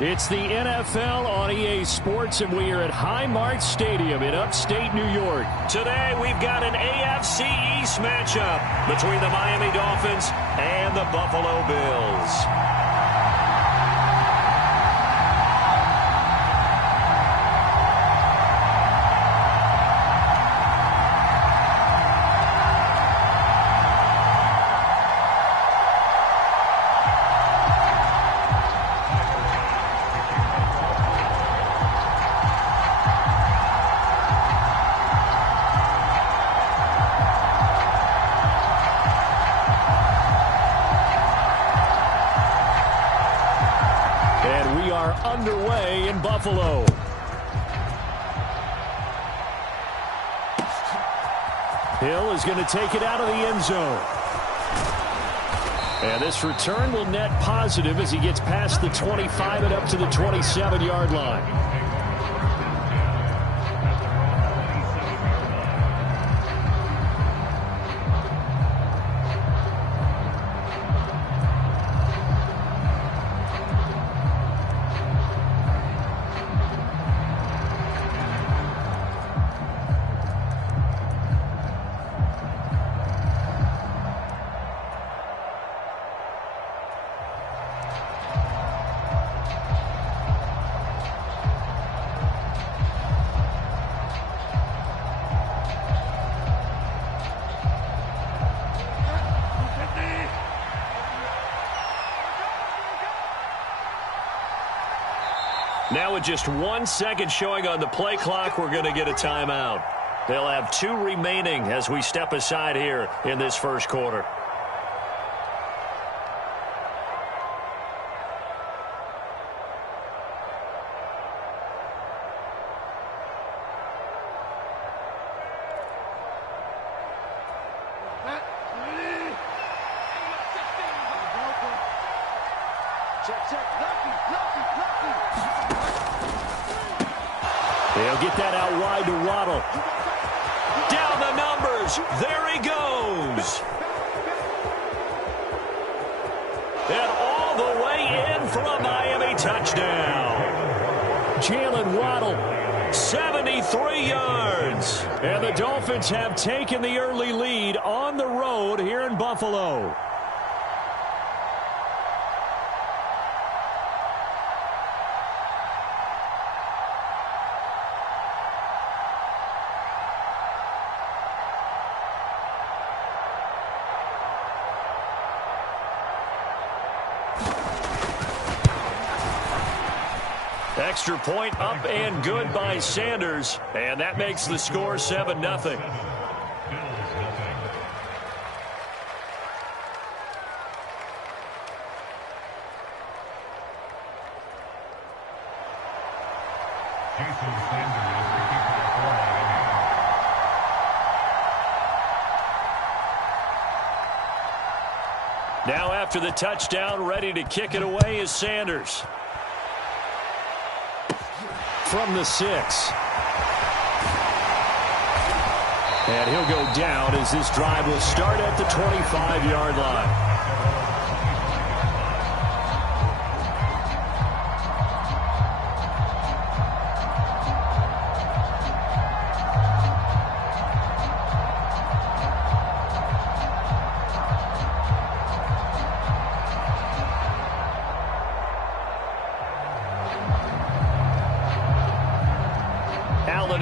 It's the NFL on EA Sports, and we are at Highmark Stadium in upstate New York. Today, we've got an AFC East matchup between the Miami Dolphins and the Buffalo Bills. Underway in Buffalo. Hill is going to take it out of the end zone. And this return will net positive as he gets past the 25 and up to the 27-yard line. Now with just 1 second showing on the play clock, we're going to get a timeout. They'll have 2 remaining as we step aside here in this first quarter. They'll get that out wide to Waddle. Down the numbers. There he goes. And all the way in for a Miami touchdown. Jalen Waddle. 73 yards. And the Dolphins have taken the early lead on the road here in Buffalo. Extra point up and good by Sanders, and that makes the score 7-0. Now after the touchdown, ready to kick it away is Sanders. From the 6. And he'll go down as this drive will start at the 25-yard line.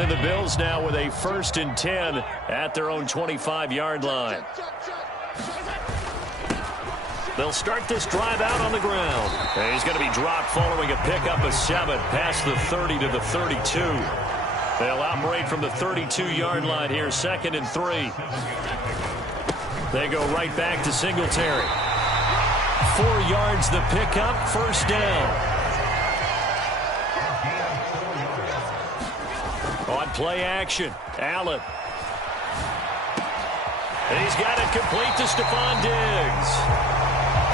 And the Bills now with a 1st and 10 at their own 25-yard line. They'll start this drive out on the ground. And he's going to be dropped following a pickup of 7 past the 30 to the 32. They'll operate from the 32-yard line here, 2nd and 3. They go right back to Singletary. 4 yards the pickup, 1st down. On play action, Allen. And he's got it complete to Stephon Diggs.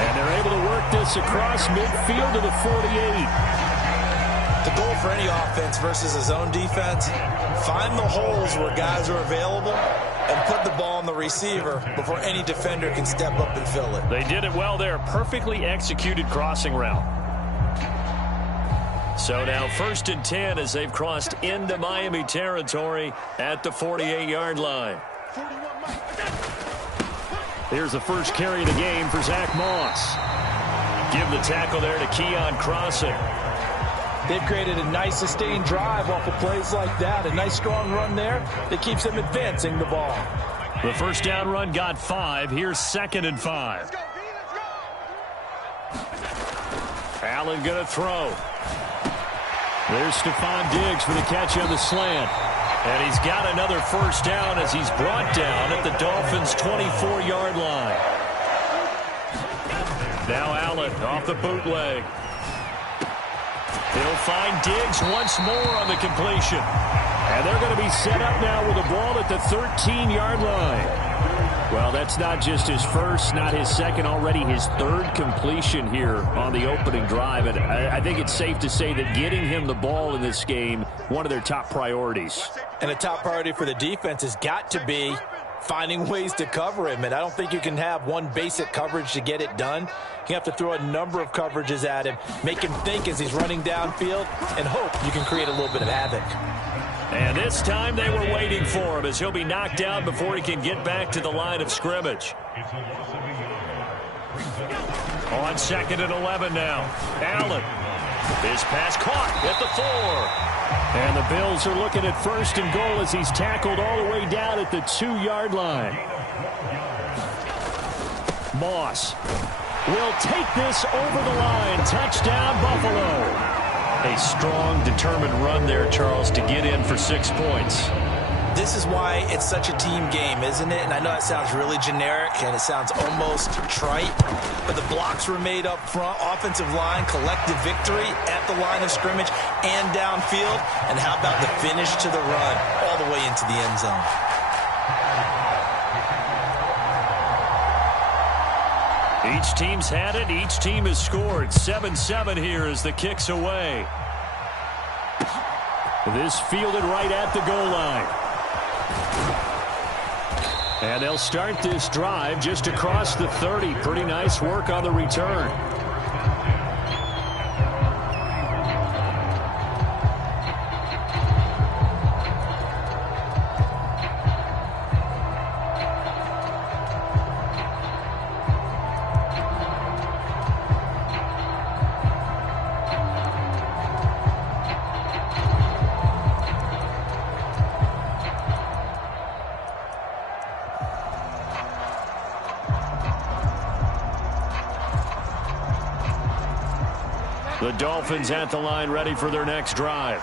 And they're able to work this across midfield to the 48. The goal for any offense versus a zone defense, find the holes where guys are available and put the ball on the receiver before any defender can step up and fill it. They did it well there. Perfectly executed crossing route. So now 1st and 10 as they've crossed into Miami territory at the 48-yard line. Here's the first carry of the game for Zach Moss. Give the tackle there to Keon Crossing. They've created a nice sustained drive off of plays like that. A nice strong run there that keeps them advancing the ball. The first down run got 5. Here's 2nd and 5. Allen going to throw. There's Stephon Diggs for the catch on the slant. And he's got another first down as he's brought down at the Dolphins' 24-yard line. Now Allen off the bootleg. He'll find Diggs once more on the completion. And they're going to be set up now with the ball at the 13-yard line. Well, that's not just his first, not his second, already his 3rd completion here on the opening drive. And I think it's safe to say that getting him the ball in this game, one of their top priorities. And a top priority for the defense has got to be finding ways to cover him. And I don't think you can have one basic coverage to get it done. You have to throw a number of coverages at him, make him think as he's running downfield, and hope you can create a little bit of havoc. And this time they were waiting for him as he'll be knocked down before he can get back to the line of scrimmage. On 2nd and 11 now. Allen. His pass caught at the 4. And the Bills are looking at 1st and goal as he's tackled all the way down at the 2-yard line. Moss will take this over the line. Touchdown, Buffalo. A strong, determined run there, Charles, to get in for 6 points. This is why it's such a team game, isn't it? And I know it sounds really generic and it sounds almost trite, but the blocks were made up front, offensive line, collective victory at the line of scrimmage and downfield. And how about the finish to the run all the way into the end zone? Each team's had it. Each team has scored. 7-7 here as the kick's away. This fielded right at the goal line. And they'll start this drive just across the 30. Pretty nice work on the return. The Dolphins at the line, ready for their next drive.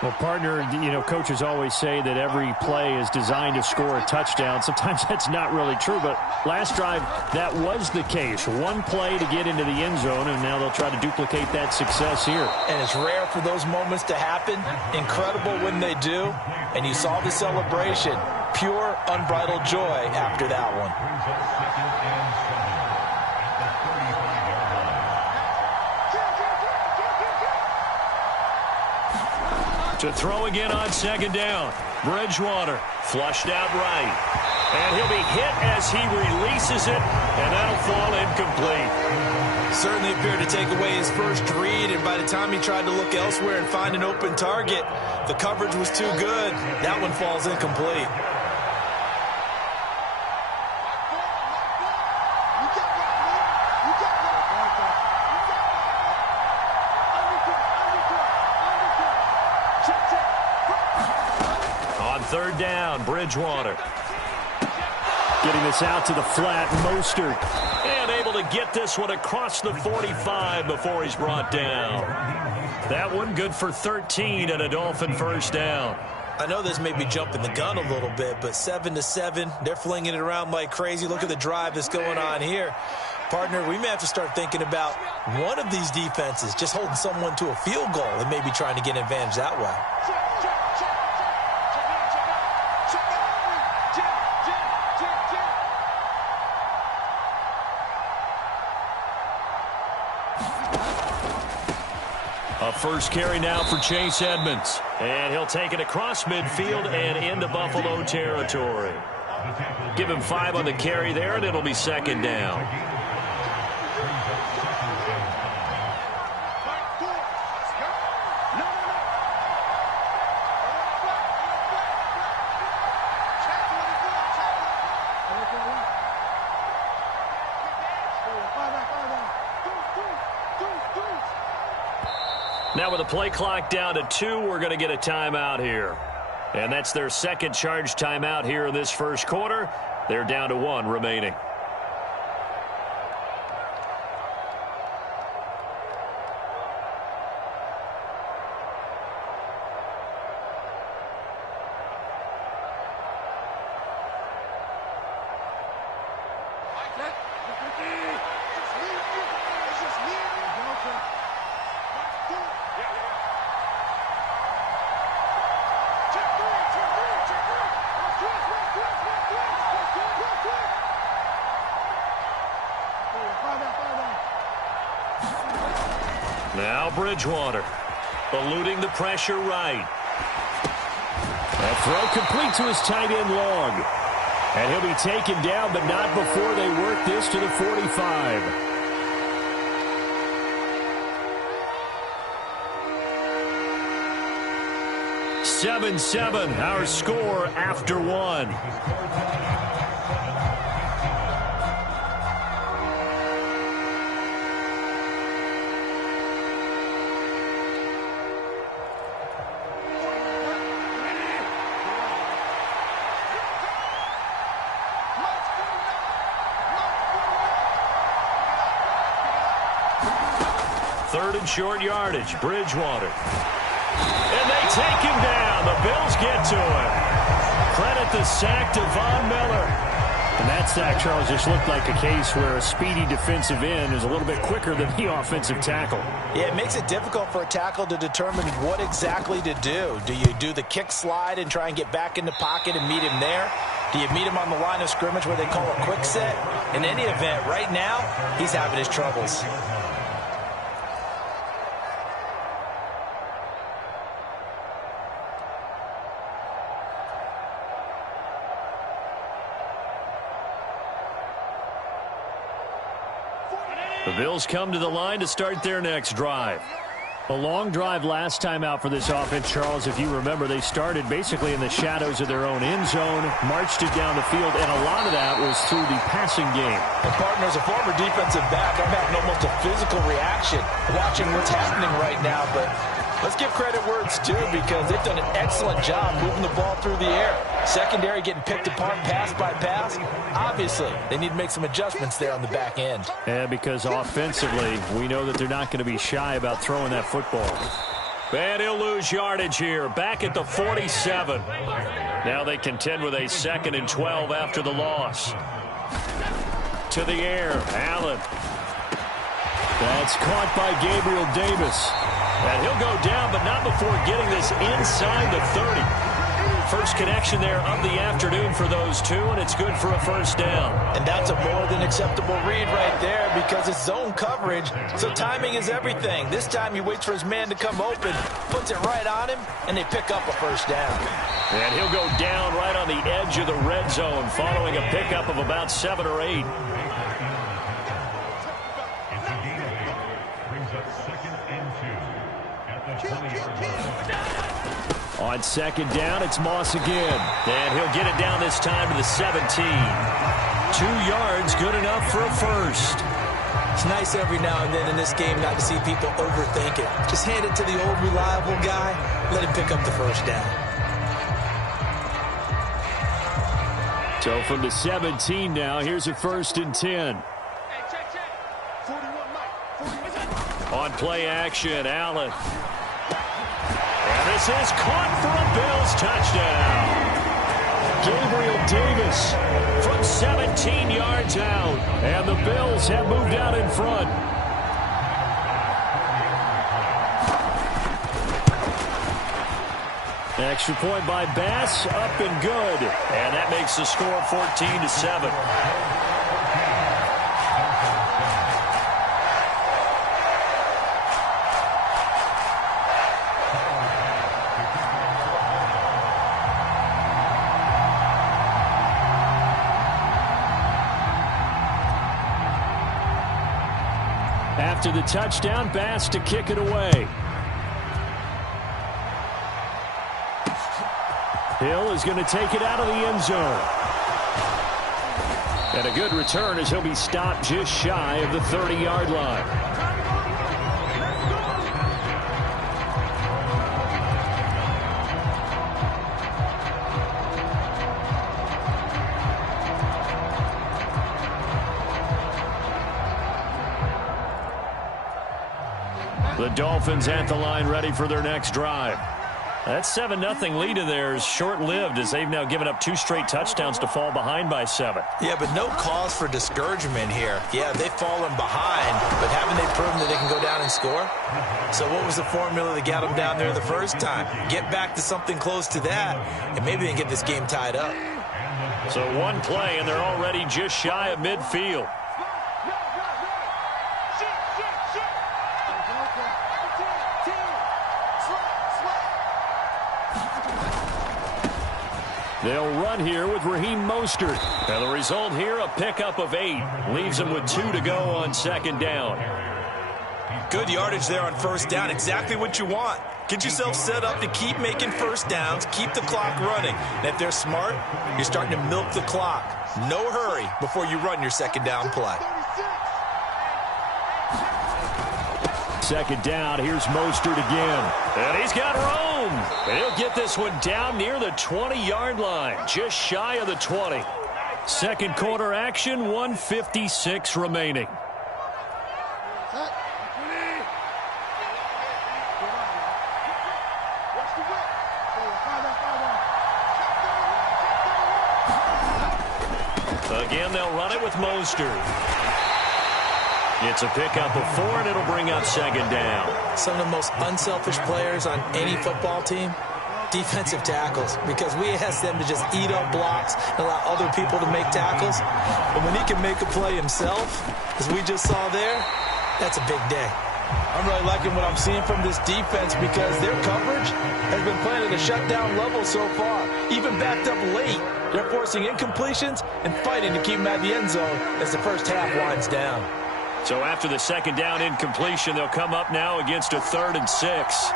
Well, partner, you know, coaches always say that every play is designed to score a touchdown. Sometimes that's not really true, but last drive, that was the case. One play to get into the end zone, and now they'll try to duplicate that success here. And it's rare for those moments to happen. Incredible when they do. And you saw the celebration. Pure, unbridled joy after that one. To throw again on 2nd down. Bridgewater flushed out right. And he'll be hit as he releases it, and that'll fall incomplete. Certainly appeared to take away his first read, and by the time he tried to look elsewhere and find an open target, the coverage was too good. That one falls incomplete. On 3rd down, Bridgewater. Getting this out to the flat, Mostert. And able to get this one across the 45 before he's brought down. That one good for 13 and a Dolphin first down. I know this may be jumping the gun a little bit, but 7-7, they're flinging it around like crazy. Look at the drive that's going on here. Partner, we may have to start thinking about one of these defenses just holding someone to a field goal and maybe trying to get an advantage that way. A first carry now for Chase Edmonds. And he'll take it across midfield and into Buffalo territory. Give him 5 on the carry there, and it'll be 2nd down. Now with the play clock down to 2, we're going to get a timeout here. And that's their second charge timeout here in this first quarter. They're down to 1 remaining. Now Bridgewater, eluding the pressure right. That throw complete to his tight end Long. And he'll be taken down, but not before they work this to the 45. Seven, our score after 1. Third and short yardage, Bridgewater. And they take him down. The Bills get to him. Credit the sack to Von Miller. And that sack, Charles, just looked like a case where a speedy defensive end is a little bit quicker than the offensive tackle. Yeah, it makes it difficult for a tackle to determine what exactly to do. Do you do the kick slide and try and get back in the pocket and meet him there? Do you meet him on the line of scrimmage where they call a quick set? In any event, right now, he's having his troubles. The Bills come to the line to start their next drive. A long drive last time out for this offense, Charles. If you remember, they started basically in the shadows of their own end zone, marched it down the field, and a lot of that was through the passing game. And partner, as a former defensive back, I'm having almost a physical reaction watching what's happening right now. But let's give credit where it's due, because they've done an excellent job moving the ball through the air. Secondary getting picked apart pass by pass. Obviously, they need to make some adjustments there on the back end. Yeah, because offensively, we know that they're not going to be shy about throwing that football. And he'll lose yardage here, back at the 47. Now they contend with a 2nd and 12 after the loss. To the air, Allen. That's caught by Gabriel Davis. And he'll go down, but not before getting this inside the 30. First connection there of the afternoon for those two, and it's good for a first down. And that's a more than acceptable read right there, because it's zone coverage, so timing is everything. This time he waits for his man to come open, puts it right on him, and they pick up a first down. And he'll go down right on the edge of the red zone, following a pickup of about 7 or 8. On second down, it's Moss again. And he'll get it down this time to the 17. 2 yards, good enough for a first. It's nice every now and then in this game not to see people overthink it. Just hand it to the old reliable guy, let him pick up the first down. So from the 17 now, here's a 1st and 10. On play action, Allen. And this is caught for a Bills touchdown. Gabriel Davis from 17 yards out. And the Bills have moved out in front. Extra point by Bass, up and good. And that makes the score 14-7. After the touchdown, Bass to kick it away. Hill is going to take it out of the end zone. And a good return as he'll be stopped just shy of the 30-yard line. The Dolphins at the line ready for their next drive. That 7-0 lead of theirs short-lived as they've now given up 2 straight touchdowns to fall behind by 7. Yeah, but no cause for discouragement here. Yeah, they've fallen behind, but haven't they proven that they can go down and score? So what was the formula that got them down there the first time? Get back to something close to that, and maybe they can get this game tied up. So one play, and they're already just shy of midfield. They'll run here with Raheem Mostert. And the result here, a pickup of 8. Leaves them with 2 to go on second down. Good yardage there on first down. Exactly what you want. Get yourself set up to keep making first downs, keep the clock running. And if they're smart, you're starting to milk the clock. No hurry before you run your second down play. Second down, here's Mostert again. And he's got room. He'll get this one down near the 20-yard line, just shy of the 20. Second quarter action, 1:56 remaining. Again, they'll run it with Mostert. It's a pickup of 4, and it'll bring up second down. Some of the most unselfish players on any football team, defensive tackles, because we ask them to just eat up blocks and allow other people to make tackles. But when he can make a play himself, as we just saw there, that's a big day. I'm really liking what I'm seeing from this defense because their coverage has been playing at a shutdown level so far. Even backed up late, they're forcing incompletions and fighting to keep them at the end zone as the first half winds down. So after the second down incompletion, they'll come up now against a 3rd and 6.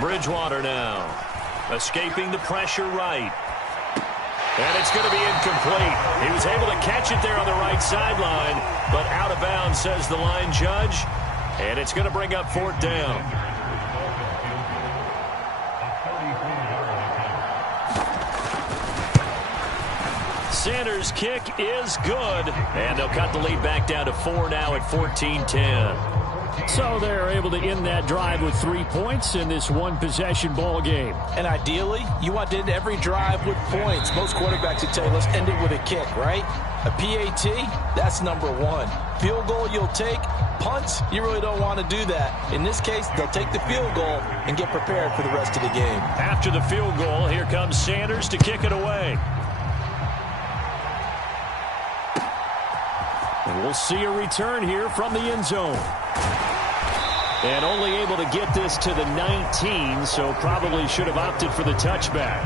Bridgewater now, escaping the pressure right. And it's going to be incomplete. He was able to catch it there on the right sideline, but out of bounds, says the line judge. And it's going to bring up 4th down. Sanders' kick is good. And they'll cut the lead back down to 4 now at 14-10. So they're able to end that drive with 3 points in this one-possession ball game. And ideally, you want to end every drive with points. Most quarterbacks would tell you, let's end it with a kick, right? A PAT, that's number 1. Field goal you'll take. Punts, you really don't want to do that. In this case, they'll take the field goal and get prepared for the rest of the game. After the field goal, here comes Sanders to kick it away. And we'll see a return here from the end zone. And only able to get this to the 19, so probably should have opted for the touchback.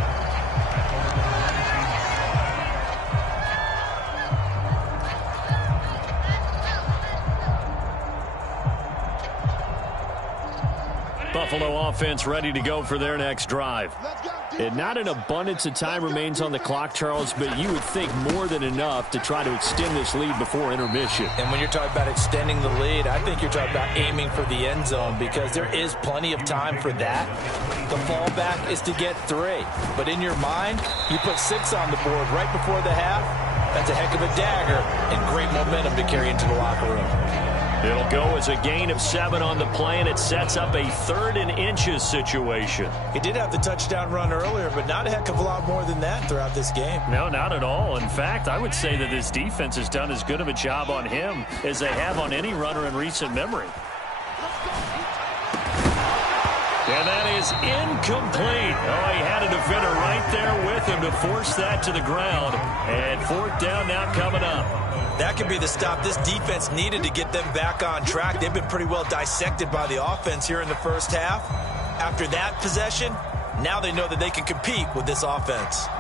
Buffalo offense ready to go for their next drive. And not an abundance of time remains on the clock, Charles, but you would think more than enough to try to extend this lead before intermission. And when you're talking about extending the lead, I think you're talking about aiming for the end zone because there is plenty of time for that. The fallback is to get 3. But in your mind, you put 6 on the board right before the half. That's a heck of a dagger and great momentum to carry into the locker room. It'll go as a gain of 7 on the play, and it sets up a 3rd and inches situation. He did have the touchdown run earlier, but not a heck of a lot more than that throughout this game. No, not at all. In fact, I would say that this defense has done as good of a job on him as they have on any runner in recent memory. And that is incomplete. Oh, he had a defender right there with him to force that to the ground. And 4th down now coming up. That could be the stop this defense needed to get them back on track. They've been pretty well dissected by the offense here in the first half. After that possession, now they know that they can compete with this offense. Here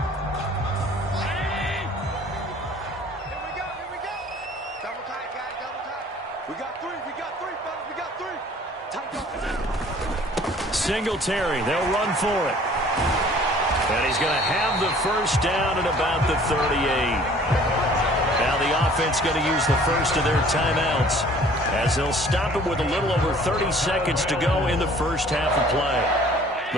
we go. Double tight, guys, double tight. We got 3, fellas, we got 3. Tight up. Singletary, they'll run for it. And he's going to have the first down at about the 38. Now the offense going to use the first of their timeouts as they'll stop it with a little over 30 seconds to go in the first half of play.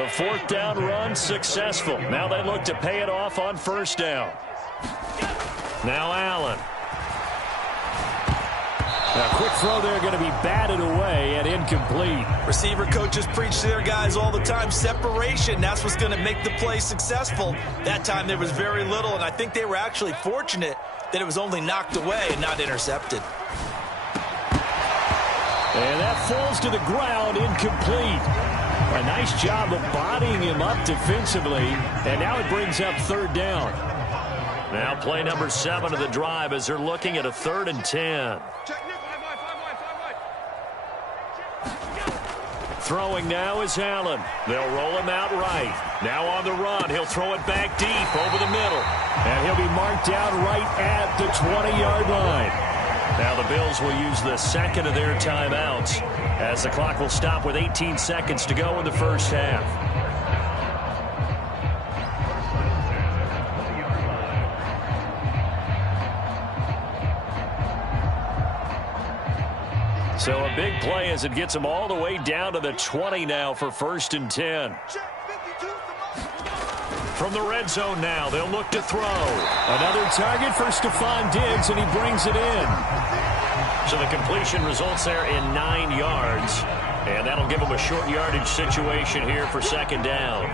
The fourth down run successful. Now they look to pay it off on first down. Now Allen. A quick throw there going to be batted away and incomplete. Receiver coaches preach to their guys all the time. Separation, that's what's going to make the play successful. That time there was very little, and I think they were actually fortunate that it was only knocked away and not intercepted. And that falls to the ground, incomplete. A nice job of bodying him up defensively, and now it brings up third down. Now play number 7 of the drive as they're looking at a 3rd and 10. Throwing now is Allen. They'll roll him out right. Now on the run. He'll throw it back deep over the middle. And he'll be marked down right at the 20-yard line. Now the Bills will use the second of their timeouts as the clock will stop with 18 seconds to go in the first half. So a big play as it gets them all the way down to the 20 now for 1st and 10. From the red zone now, they'll look to throw. Another target for Stephon Diggs, and he brings it in. So the completion results there in 9 yards. And that'll give them a short yardage situation here for 2nd down.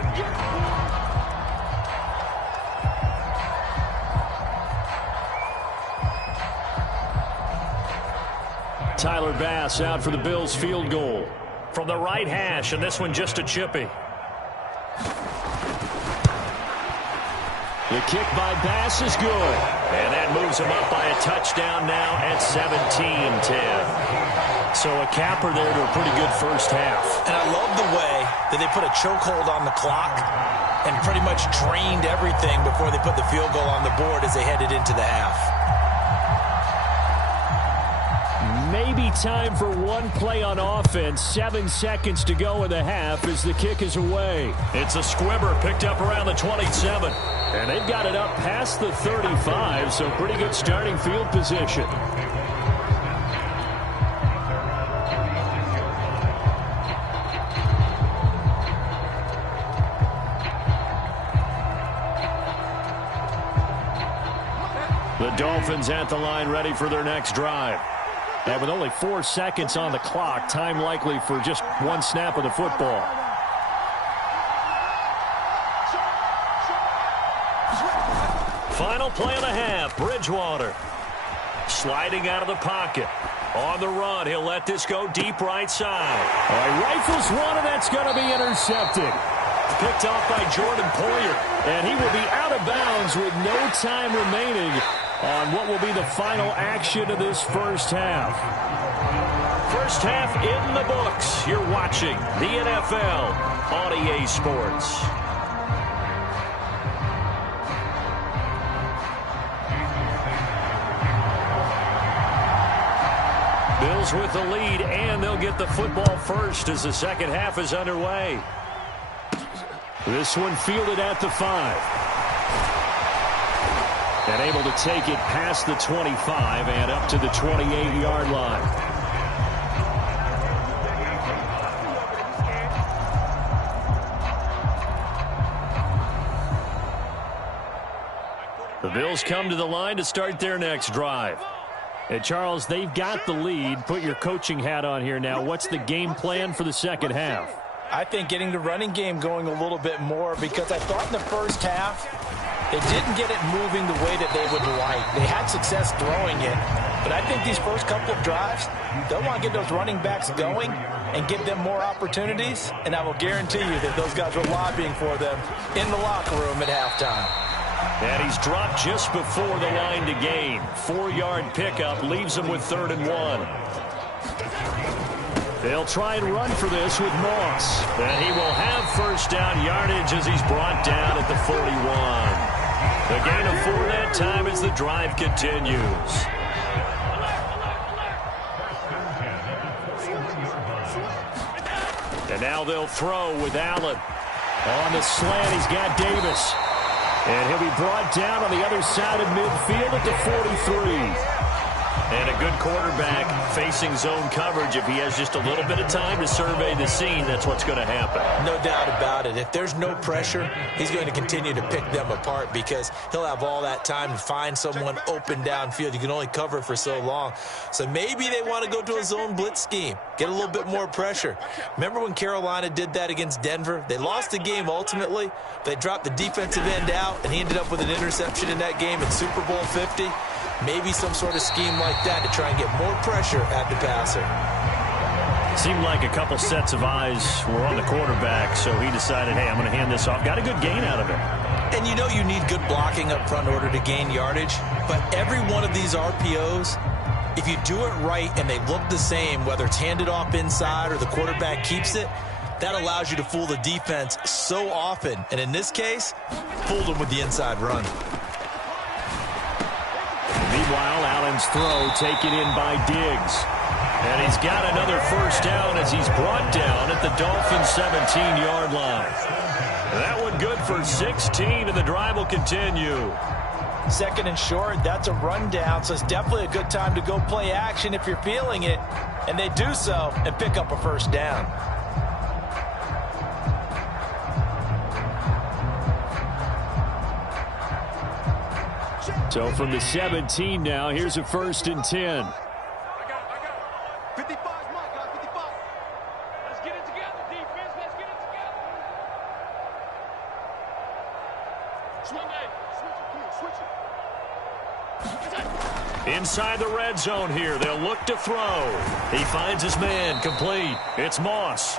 Tyler Bass out for the Bills field goal. From the right hash, and this one just a chippy. The kick by Bass is good. And that moves him up by a touchdown now at 17-10. So a capper there to a pretty good first half. And I love the way that they put a chokehold on the clock and pretty much drained everything before they put the field goal on the board as they headed into the half. Maybe time for one play on offense. 7 seconds to go in the half as the kick is away. It's a squibber picked up around the 27. And they've got it up past the 35, so pretty good starting field position. The Dolphins at the line ready for their next drive. And with only 4 seconds on the clock, time likely for just one snap of the football. Final play of the half, Bridgewater. Sliding out of the pocket. On the run, he'll let this go deep right side. He rifles one, and that's going to be intercepted. Picked off by Jordan Poyer. And he will be out of bounds with no time remaining on what will be the final action of this first half. First half in the books. You're watching the NFL on EA Sports. Bills with the lead, and they'll get the football first as the second half is underway. This one fielded at the 5. And able to take it past the 25 and up to the 28-yard line. The Bills come to the line to start their next drive. And Charles, they've got the lead. Put your coaching hat on here now. What's the game plan for the second half? I think getting the running game going a little bit more, because I thought in the first half they didn't get it moving the way that they would like. They had success throwing it, but I think these first couple of drives, they'll want to get those running backs going and give them more opportunities, and I will guarantee you that those guys were lobbying for them in the locker room at halftime. And he's dropped just before the line to gain. 4-yard pickup leaves him with 3rd and 1. They'll try and run for this with Moss. And he will have first down yardage as he's brought down at the 41. The gain of 4 that time as the drive continues. And now they'll throw with Allen. On the slant, he's got Davis. And he'll be brought down on the other side of midfield at the 43. And a good quarterback facing zone coverage, if he has just a little bit of time to survey the scene, that's what's going to happen. No doubt about it. If there's no pressure, he's going to continue to pick them apart because he'll have all that time to find someone open downfield. You can only cover for so long. So maybe they want to go to a zone blitz scheme, get a little bit more pressure. Remember when Carolina did that against Denver? They lost the game ultimately. They dropped the defensive end out, and he ended up with an interception in that game in Super Bowl 50. Maybe some sort of scheme like that to try and get more pressure at the passer. Seemed like a couple sets of eyes were on the quarterback, so he decided, hey, I'm going to hand this off. Got a good gain out of it. And you know you need good blocking up front in order to gain yardage, but every one of these RPOs, if you do it right and they look the same, whether it's handed off inside or the quarterback keeps it, that allows you to fool the defense so often. And in this case, fooled them with the inside run. Meanwhile, Allen's throw taken in by Diggs. And he's got another first down as he's brought down at the Dolphins' 17-yard line. That one good for 16, and the drive will continue. Second and short, that's a rundown, so it's definitely a good time to go play action if you're feeling it. And they do so and pick up a first down. So from the 17 now, here's a 1st and 10. 55 's mine, guys, 55. Let's get it together, defense. Let's get it together. Swing it. Switch it. Inside the red zone here, they'll look to throw. He finds his man, complete. It's Moss.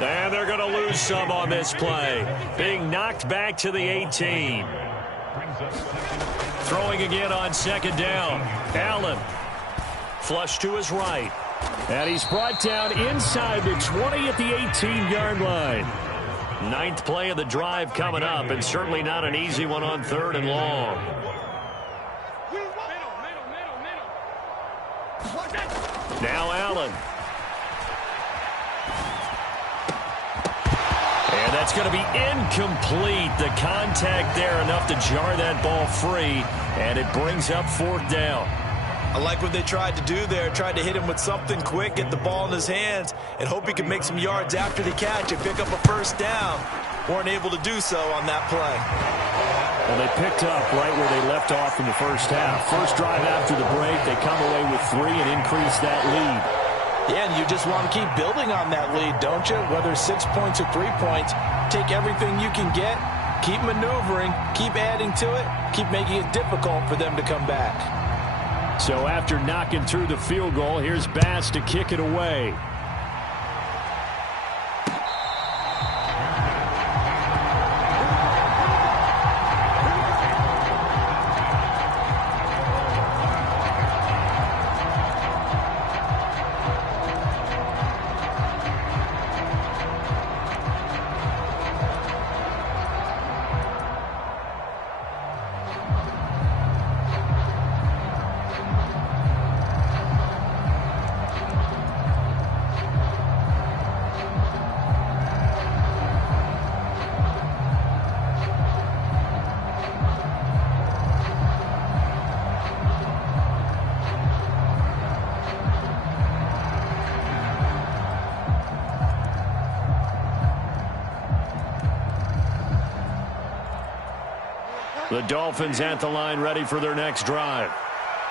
And they're going to lose some on this play. Being knocked back to the 18. Throwing again on 2nd down. Allen. Flush to his right. And he's brought down inside the 20 at the 18-yard line. 9th play of the drive coming up, and certainly not an easy one on 3rd and long. Now Allen. And that's going to be incomplete. The contact there enough to jar that ball free, and it brings up 4th down. I like what they tried to do there, tried to hit him with something quick, get the ball in his hands, and hope he could make some yards after the catch and pick up a first down. Weren't able to do so on that play. Well, they picked up right where they left off in the first half. First drive after the break, they come away with 3 and increase that lead. Yeah, and you just want to keep building on that lead, don't you? Whether it's 6 points or 3 points, take everything you can get, keep maneuvering, keep adding to it, keep making it difficult for them to come back. So after knocking through the field goal, here's Bass to kick it away. The Dolphins at the line ready for their next drive.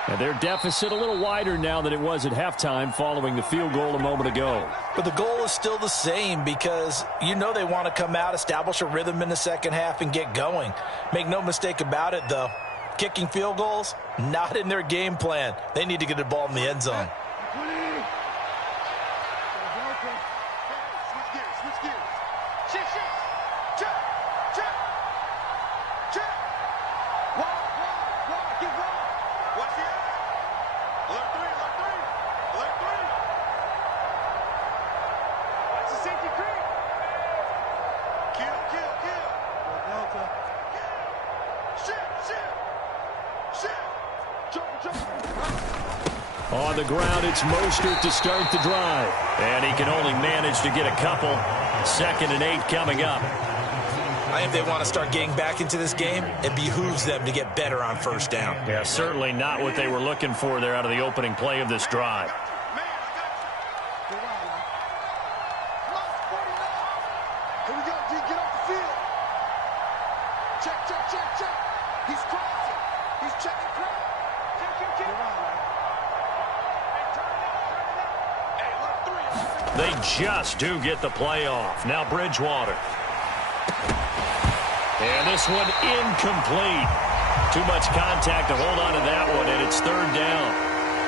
And their deficit a little wider now than it was at halftime following the field goal a moment ago. But the goal is still the same because you know they want to come out, establish a rhythm in the second half, and get going. Make no mistake about it, though. Kicking field goals, not in their game plan. They need to get the ball in the end zone. On the ground, it's Mostert to start the drive. And he can only manage to get a couple. 2nd and 8 coming up. I think if they want to start getting back into this game, it behooves them to get better on first down. Yeah, certainly not what they were looking for there out of the opening play of this drive. Here we go, D. Get off the field. Check, check, check, check. He's crossing. He's checking crowd. Check, check, check. They just do get the play off. Now Bridgewater. And this one incomplete. Too much contact to hold on to that one, and it's third down.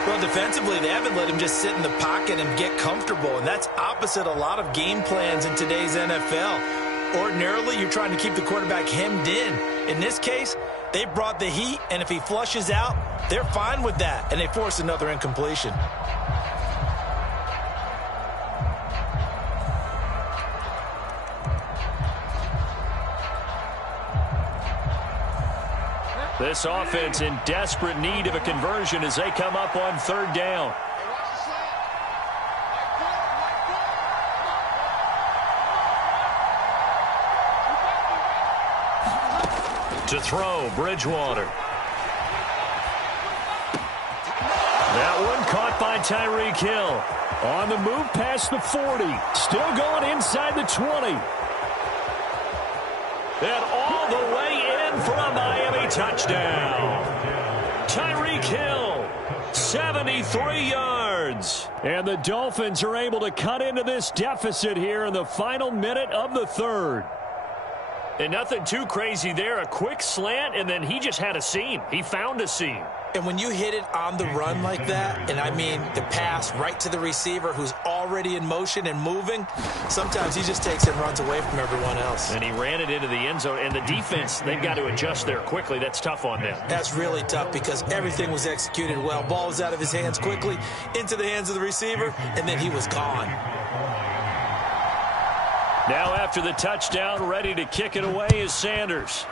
Well, defensively, they haven't let him just sit in the pocket and get comfortable, and that's opposite a lot of game plans in today's NFL. Ordinarily, you're trying to keep the quarterback hemmed in. In this case, they brought the heat, and if he flushes out, they're fine with that, and they force another incompletion. This offense in desperate need of a conversion as they come up on third down. To throw, Bridgewater. That one caught by Tyreek Hill. On the move past the 40. Still going inside the 20. And all the way in for a Miami touchdown. Tyreek Hill, 73 yards. And the Dolphins are able to cut into this deficit here in the final minute of the third. And nothing too crazy there. A quick slant, and then he just had a seam. He found a seam. And when you hit it on the run like that, and I mean the pass right to the receiver who's already in motion and moving, sometimes he just takes it and runs away from everyone else. And he ran it into the end zone. And the defense, they've got to adjust there quickly. That's tough on them. That's really tough because everything was executed well. Ball was out of his hands quickly, into the hands of the receiver, and then he was gone. Now after the touchdown, ready to kick it away is Sanders.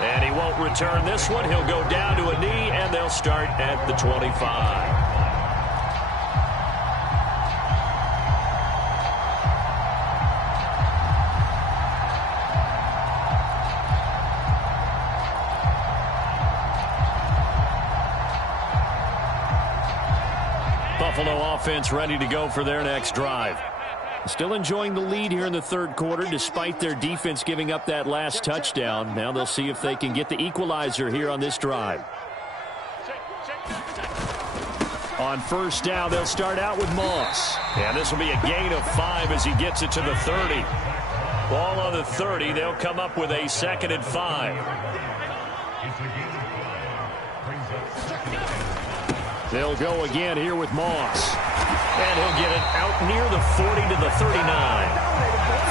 And he won't return this one. He'll go down to a knee, and they'll start at the 25. Buffalo offense ready to go for their next drive. Still enjoying the lead here in the third quarter despite their defense giving up that last touchdown. Now they'll see if they can get the equalizer here on this drive. On first down, they'll start out with Moss. And this will be a gain of 5 as he gets it to the 30. Ball on the 30. They'll come up with a 2nd and 5. They'll go again here with Moss. And he'll get it out near the 40 to the 39.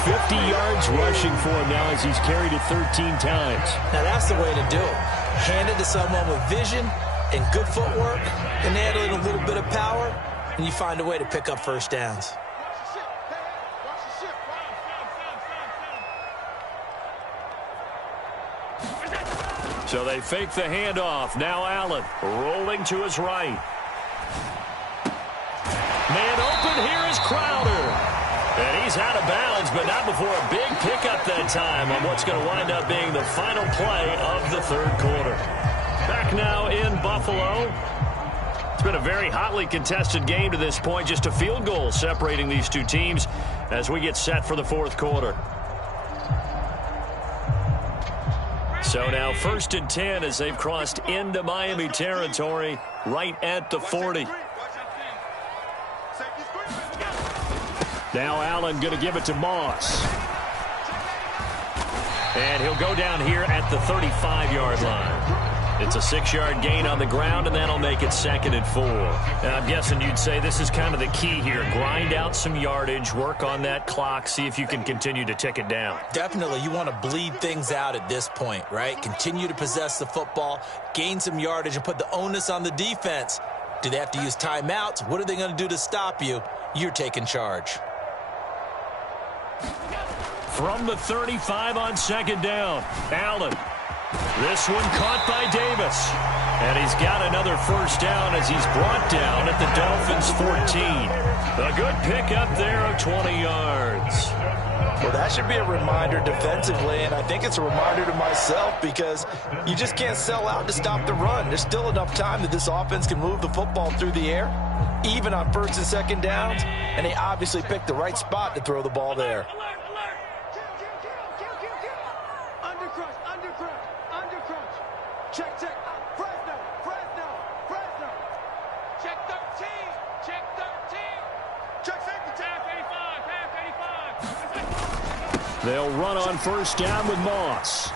50 yards rushing for him now as he's carried it 13 times. Now that's the way to do it. Hand it to someone with vision and good footwork, and add in a little bit of power, and you find a way to pick up first downs. So they fake the handoff. Now Allen rolling to his right. Man open, here is Crowder. And he's out of bounds, but not before a big pickup that time on what's going to wind up being the final play of the third quarter. Back now in Buffalo. It's been a very hotly contested game to this point. Just a field goal separating these two teams as we get set for the fourth quarter. So now 1st and 10 as they've crossed into Miami territory right at the 40. Now Allen going to give it to Moss. And he'll go down here at the 35-yard line. It's a 6-yard gain on the ground, and that'll make it 2nd and 4. Now, I'm guessing you'd say this is kind of the key here. Grind out some yardage, work on that clock, see if you can continue to tick it down. Definitely, you want to bleed things out at this point, right? Continue to possess the football, gain some yardage, and put the onus on the defense. Do they have to use timeouts? What are they going to do to stop you? You're taking charge. From the 35 on 2nd down, Allen. This one caught by Davis. And he's got another first down as he's brought down at the Dolphins' 14. A good pickup there of 20 yards. Well, that should be a reminder defensively, and I think it's a reminder to myself because you just can't sell out to stop the run. There's still enough time that this offense can move the football through the air, even on first and second downs, and they obviously picked the right spot to throw the ball there. Check, check. Fresno. Check 13. Check 13. Check safety. Half 85. They'll run on first down with Moss.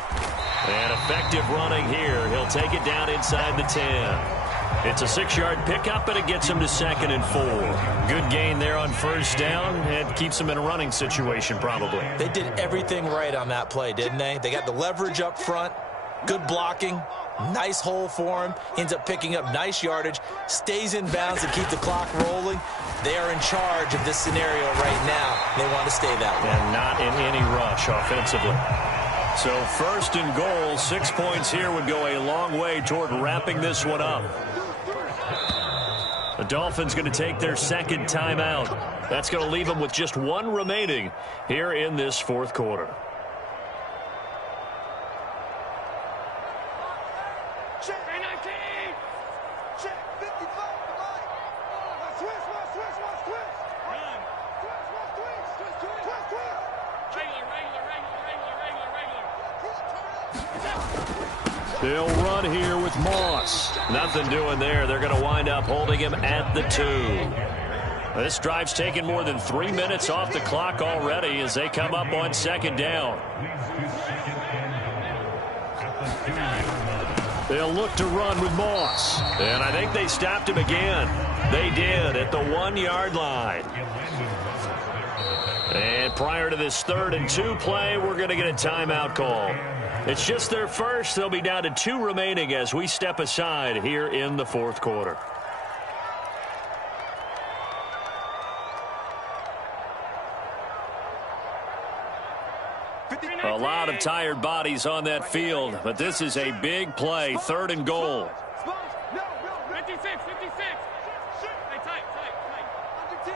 And effective running here. He'll take it down inside the 10. It's a 6-yard pickup, and it gets him to 2nd and 4. Good gain there on first down, and keeps him in a running situation probably. They did everything right on that play, didn't they? They got the leverage up front, good blocking, nice hole for him, ends up picking up nice yardage, stays in bounds to keep the clock rolling. They are in charge of this scenario right now. They want to stay that way. And not in any rush offensively. So 1st and goal, 6 points here would go a long way toward wrapping this one up. The Dolphins going to take their 2nd timeout. That's going to leave them with just 1 remaining here in this 4th quarter. Check 19. Check 55. Switch. Run. Switch. Regular. They'll run here with Moss. Nothing doing there. They're going to wind up holding him at the 2. This drive's taken more than 3 minutes off the clock already as they come up on 2nd down. They'll look to run with Moss. And I think they stopped him again. They did at the 1-yard line. And prior to this 3rd and 2 play, we're going to get a timeout call. It's just their first. They'll be down to 2 remaining as we step aside here in the 4th quarter. A lot of tired bodies on that field, but this is a big play. 3rd and goal. 56. Hey, tight. Under 10.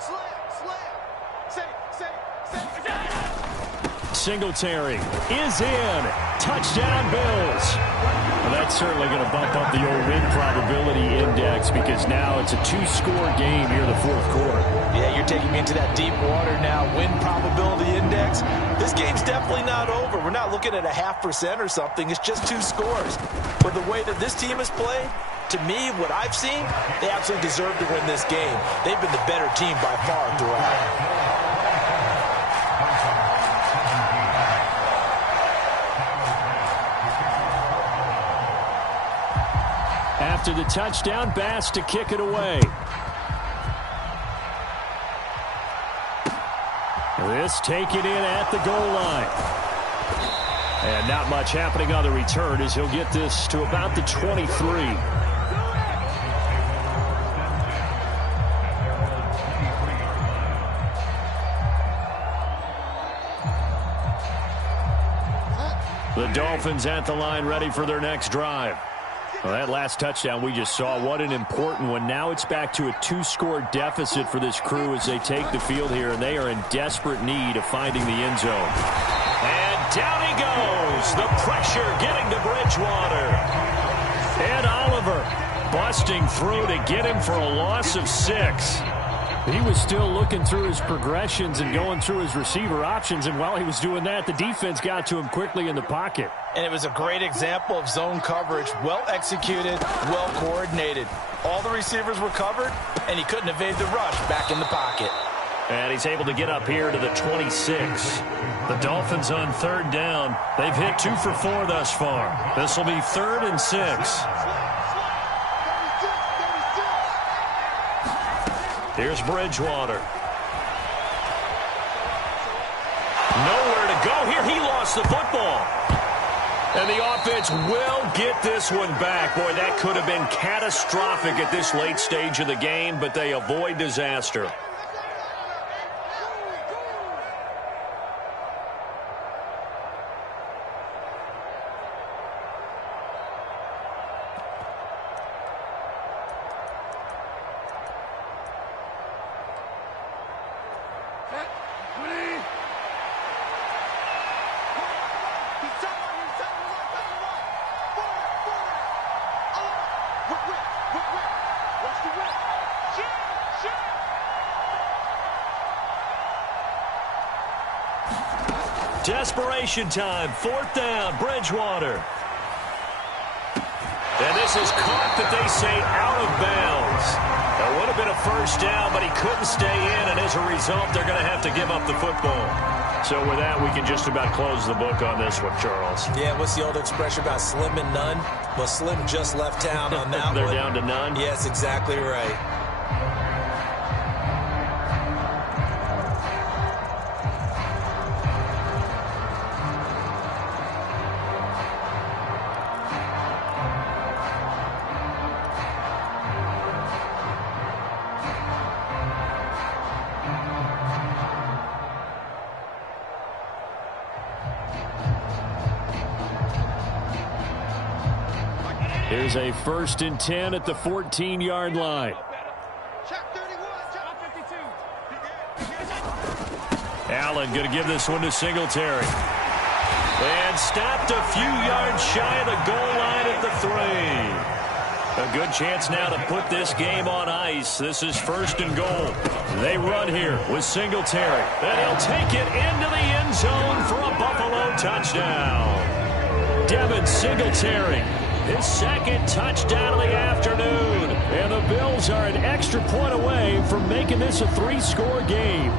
Slam. Singletary is in. Touchdown, Bills. Well, that's certainly going to bump up the old win probability index because now it's a 2-score game here in the 4th quarter. Yeah, you're taking me into that deep water now. Win probability index. This game's definitely not over. We're not looking at a 0.5% or something. It's just 2 scores. But the way that this team has played, to me, what I've seen, they absolutely deserve to win this game. They've been the better team by far throughout. After the touchdown, Bass to kick it away. This taken in at the goal line. And not much happening on the return as he'll get this to about the 23. The Dolphins at the line ready for their next drive. Well, that last touchdown we just saw, what an important one. Now it's back to a 2-score deficit for this crew as they take the field here, and they are in desperate need of finding the end zone. And down he goes. The pressure getting to Bridgewater. Ed Oliver busting through to get him for a loss of 6. He was still looking through his progressions and going through his receiver options, and while he was doing that, the defense got to him quickly in the pocket. And it was a great example of zone coverage. Well executed, well coordinated. All the receivers were covered, and he couldn't evade the rush back in the pocket. And he's able to get up here to the 26. The Dolphins on 3rd down. They've hit 2 for 4 thus far. This will be 3rd and 6. Here's Bridgewater. Nowhere to go here. He lost the football. And the offense will get this one back. Boy, that could have been catastrophic at this late stage of the game, but they avoid disaster. Desperation time. 4th down. Bridgewater. And this is caught that they say out of bounds. That would have been a first down, but he couldn't stay in, and as a result, they're going to have to give up the football. So with that, we can just about close the book on this one, Charles. Yeah, what's the old expression about slim and none? Well, Slim just left town on that They're one. down to none? Yes, exactly right. Here's a 1st and 10 at the 14-yard line. Check 31, check 52. Allen going to give this one to Singletary. And stopped a few yards shy of the goal line at the 3. A good chance now to put this game on ice. This is 1st and goal. They run here with Singletary. And he'll take it into the end zone for a Buffalo touchdown. Devin Singletary. His 2nd touchdown of the afternoon. And the Bills are an extra point away from making this a 3-score game.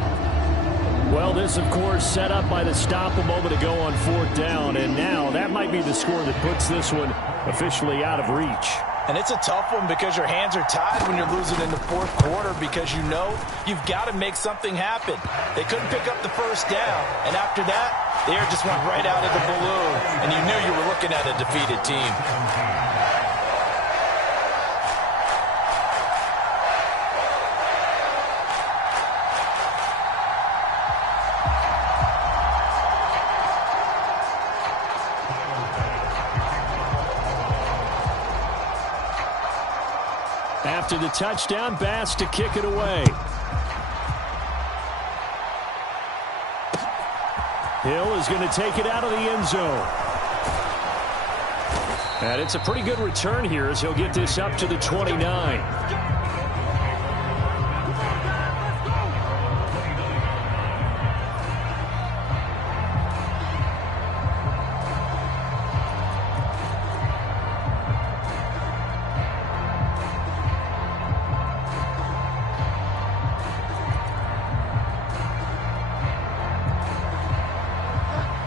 Well, this, of course, set up by the stop a moment ago on 4th down. And now that might be the score that puts this one officially out of reach. And it's a tough one because your hands are tied when you're losing in the 4th quarter because you know you've got to make something happen. They couldn't pick up the first down. And after that, the air just went right out of the balloon. And you knew you were looking at a defeated team. After the touchdown, Bass to kick it away. Hill is going to take it out of the end zone. And it's a pretty good return here as he'll get this up to the 29.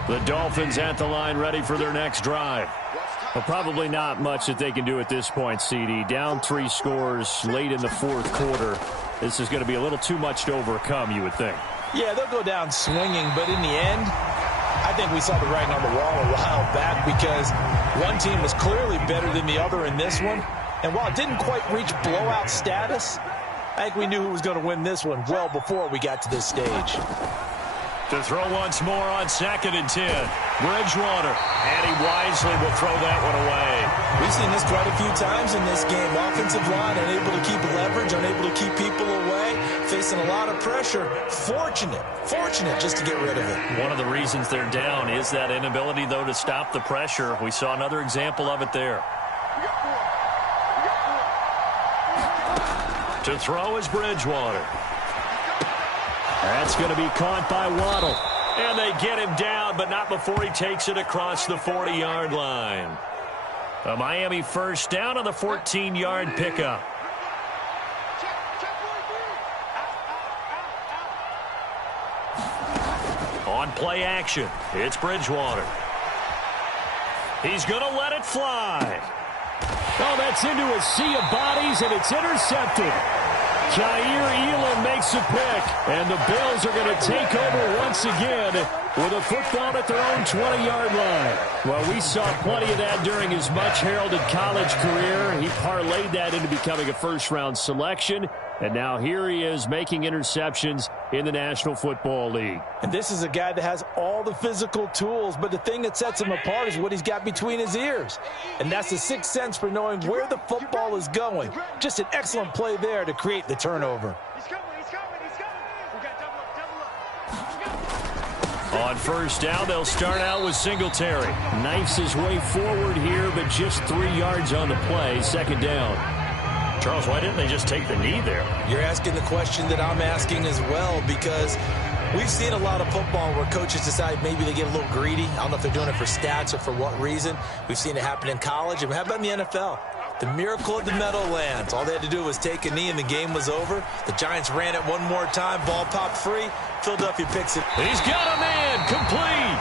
The Dolphins at the line ready for their next drive. Well, probably not much that they can do at this point, CD. Down 3 scores late in the 4th quarter. This is going to be a little too much to overcome, you would think. Yeah, they'll go down swinging, but in the end, I think we saw the writing on the wall a while back because one team was clearly better than the other in this one. And while it didn't quite reach blowout status, I think we knew who was going to win this one well before we got to this stage. To throw once more on 2nd and 10. Bridgewater. And he wisely will throw that one away. We've seen this quite a few times in this game. Offensive line unable to keep leverage, unable to keep people away, facing a lot of pressure. Fortunate just to get rid of it. One of the reasons they're down is that inability, though, to stop the pressure. We saw another example of it there. To throw is Bridgewater. That's going to be caught by Waddle. And they get him down, but not before he takes it across the 40-yard line. A Miami first down on the 14-yard pickup. On play action, it's Bridgewater. He's going to let it fly. Oh, that's into a sea of bodies, and it's intercepted. Jair Elam makes a pick, and the Bills are going to take over once again with a football at their own 20-yard line. Well, we saw plenty of that during his much-heralded college career. He parlayed that into becoming a first-round selection, and now here he is making interceptions in the National Football League. And this is a guy that has all the physical tools, but the thing that sets him apart is what he's got between his ears. And that's the sixth sense for knowing where the football is going. Just an excellent play there to create the turnover. He's coming. We got double up. On first down, they'll start out with Singletary. Knifes his way forward here, but just 3 yards on the play. Second down. Charles, why didn't they just take the knee there? You're asking the question that I'm asking as well, because We've seen a lot of football where coaches decide maybe they get a little greedy. I don't know if they're doing it for stats or for what reason. We've seen it happen in college. And how about in the NFL? The miracle of the Meadowlands. All they had to do was take a knee and the game was over. The Giants ran it one more time. Ball popped free. Philadelphia picks it. He's got a man. Complete.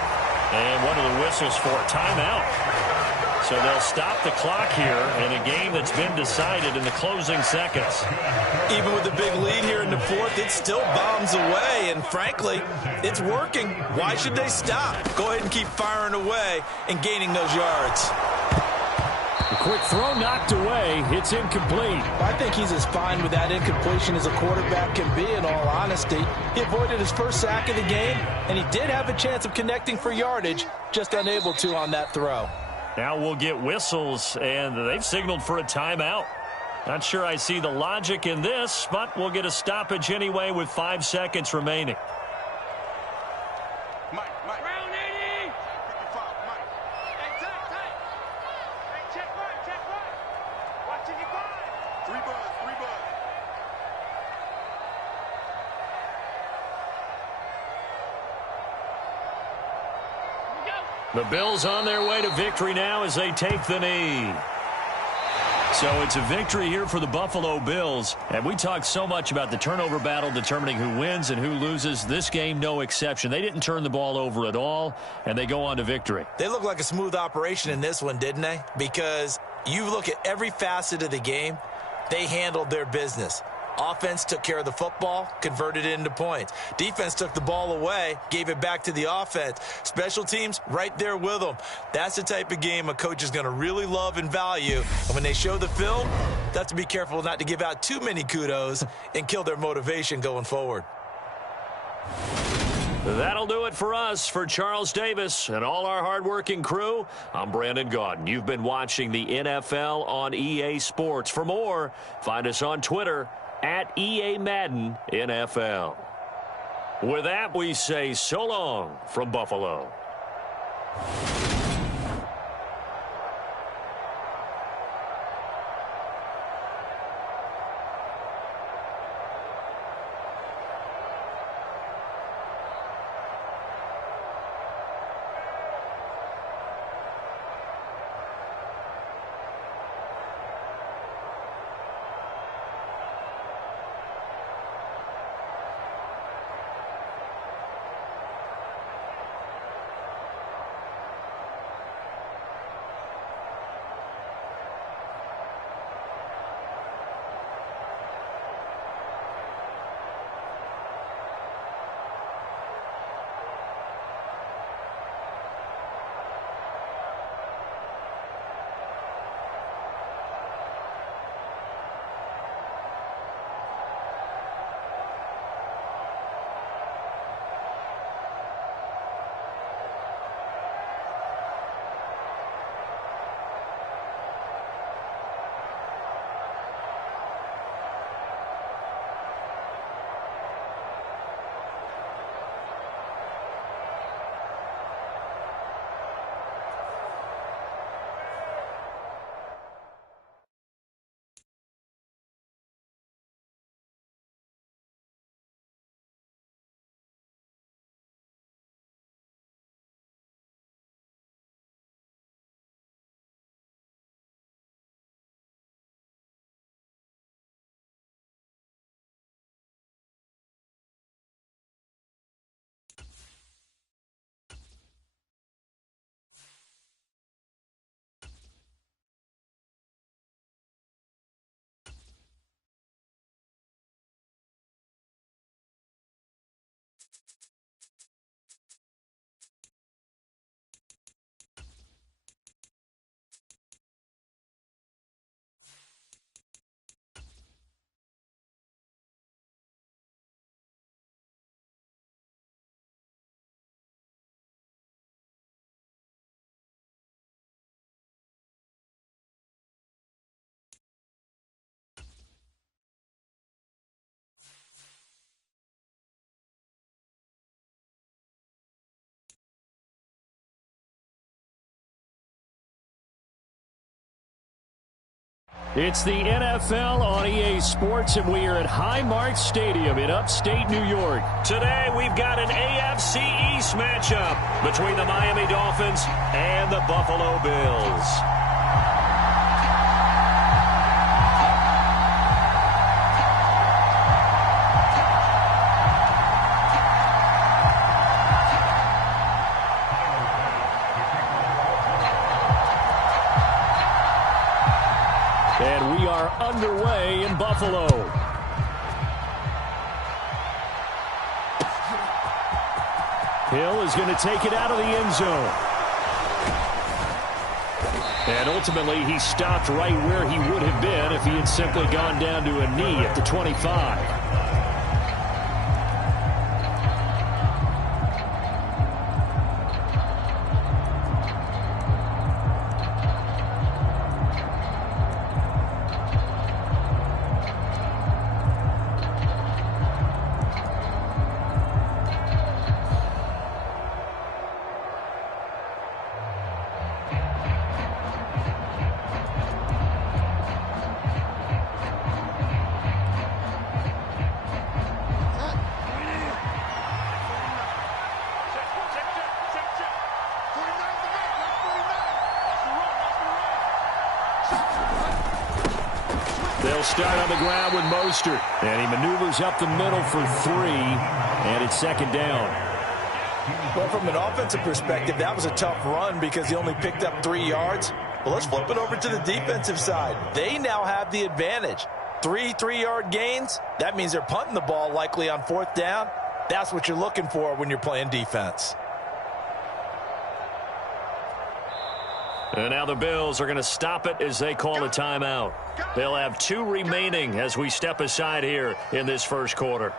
And one of the whistles for a timeout. So they'll stop the clock here in a game that's been decided in the closing seconds. Even with the big lead here in the fourth, it still bombs away. And frankly, it's working. Why should they stop? Go ahead and keep firing away and gaining those yards. The quick throw knocked away. It's incomplete. I think he's as fine with that incompletion as a quarterback can be, in all honesty. He avoided his first sack of the game, and he did have a chance of connecting for yardage, just unable to on that throw. Now we'll get whistles, and they've signaled for a timeout. Not sure I see the logic in this, but we'll get a stoppage anyway with 5 seconds remaining. Mike. Round 80. 55, Mike. Hey, tight. Hey, check right. Watching your five. 3 buzz. The Bills on their way to victory now as they take the knee. So it's a victory here for the Buffalo Bills. And we talked so much about the turnover battle determining who wins and who loses. This game, no exception. They didn't turn the ball over at all, and they go on to victory. They look like a smooth operation in this one, didn't they? Because you look at every facet of the game, they handled their business. Offense took care of the football, converted it into points. Defense took the ball away, gave it back to the offense. Special teams, right there with them. That's the type of game a coach is going to really love and value. And when they show the film, they have to be careful not to give out too many kudos and kill their motivation going forward. That'll do it for us. For Charles Davis and all our hardworking crew, I'm Brandon Gaudin. You've been watching the NFL on EA Sports. For more, find us on Twitter at EA Madden NFL. With that, we say so long from Buffalo. It's the NFL on EA Sports, and we are at Highmark Stadium in upstate New York. Today, we've got an AFC East matchup between the Miami Dolphins and the Buffalo Bills. And we are underway in Buffalo. Hill is going to take it out of the end zone. And ultimately, he stopped right where he would have been if he had simply gone down to a knee at the 25. They'll start on the ground with Mostert, and he maneuvers up the middle for 3, and it's second down. Well, from an offensive perspective, that was a tough run because he only picked up 3 yards. Well, let's flip it over to the defensive side. They now have the advantage. 3 3-yard gains, that means they're punting the ball likely on 4th down. That's what you're looking for when you're playing defense. And now the Bills are going to stop it as they call a timeout. They'll have 2 remaining as we step aside here in this first quarter.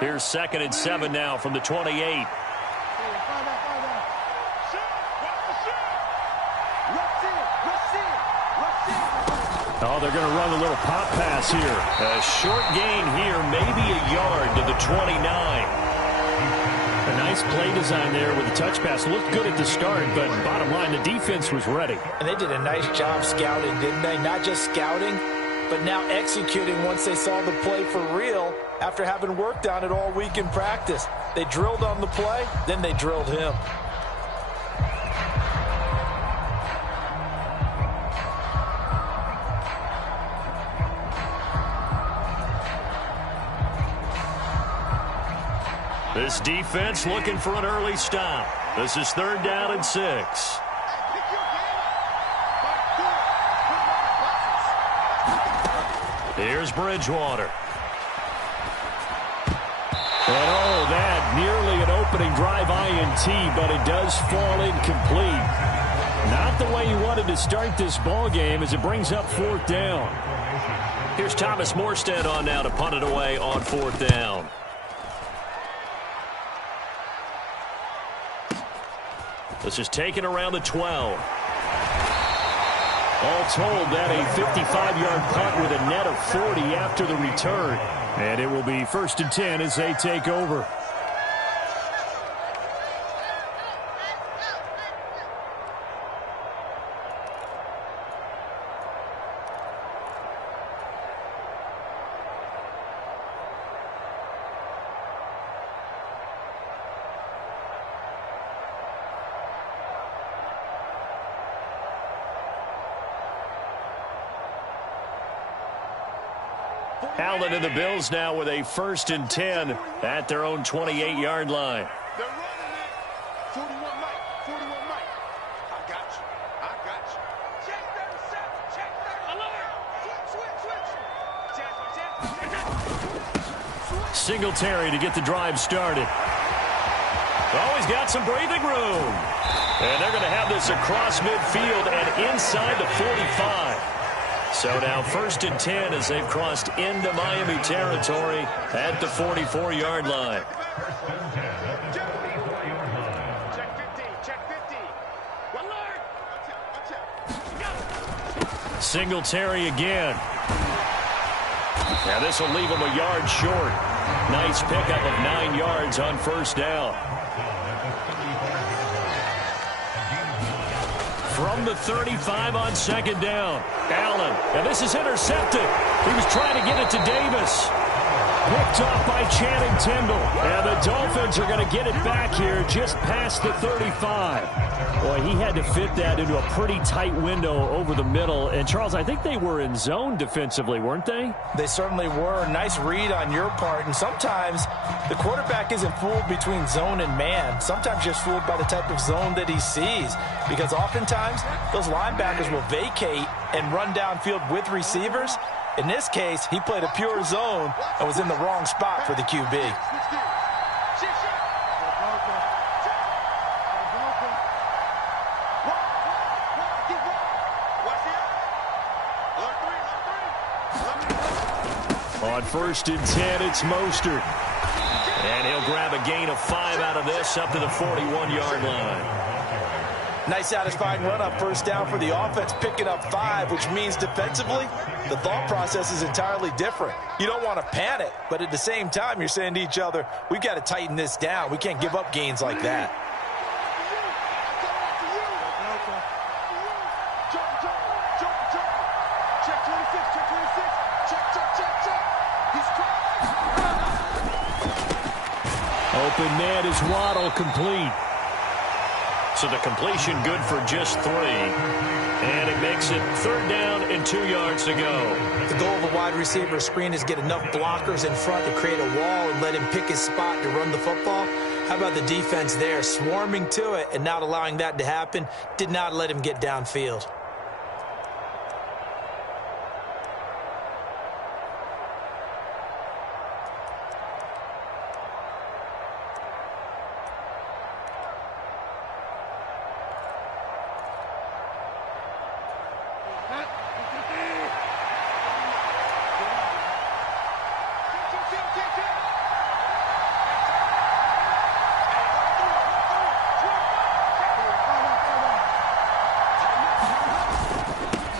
Here's 2nd and 7 now from the 28. Oh, they're going to run a little pop pass here. A short gain here, maybe a yard to the 29. A nice play design there with the touch pass. Looked good at the start, but bottom line, the defense was ready. And they did a nice job scouting, didn't they? Not just scouting, but now executing once they saw the play for real after having worked on it all week in practice. They drilled on the play, then they drilled him. This defense looking for an early stop. This is 3rd down and 6. Here's Bridgewater. And oh, that nearly an opening drive INT, but it does fall incomplete. Not the way you wanted to start this ball game as it brings up 4th down. Here's Thomas Morstead on now to punt it away on 4th down. This is taken around the 12. All told, that a 55-yard punt with a net of 40 after the return. And it will be 1st and 10 as they take over. Allen and the Bills now with a 1st and 10 at their own 28-yard line. They're running it. 41 Mike. 41 Mike. I got you. I got you. Check 37. Check 30. Switch. Singletary to get the drive started. Oh, he's got some breathing room. And they're going to have this across midfield and inside the 45. So now 1st and 10 as they've crossed into Miami territory at the 44-yard line. Singletary again. Now this will leave him a yard short. Nice pickup of 9 yards on 1st down. From the 35 on 2nd down. Allen. And this is intercepted. He was trying to get it to Davis. Picked off by Channing Tindall. And the Dolphins are going to get it back here just past the 35. Boy, he had to fit that into a pretty tight window over the middle. And, Charles, I think they were in zone defensively, weren't they? They certainly were. Nice read on your part. And sometimes the quarterback isn't fooled between zone and man. Sometimes just fooled by the type of zone that he sees. Because oftentimes those linebackers will vacate and run downfield with receivers. In this case, he played a pure zone and was in the wrong spot for the QB. On 1st and 10, it's Mostert. And he'll grab a gain of 5 out of this up to the 41-yard line. Nice satisfying run up 1st down for the offense, picking up 5, which means defensively, the thought process is entirely different. You don't want to panic, but at the same time, you're saying to each other, we've got to tighten this down. We can't give up gains like that. Open man is Waddle, complete. So the completion good for just 3. And it makes it 3rd down and 2 yards to go. The goal of a wide receiver screen is get enough blockers in front to create a wall and let him pick his spot to run the football. How about the defense there, swarming to it and not allowing that to happen? Did not let him get downfield.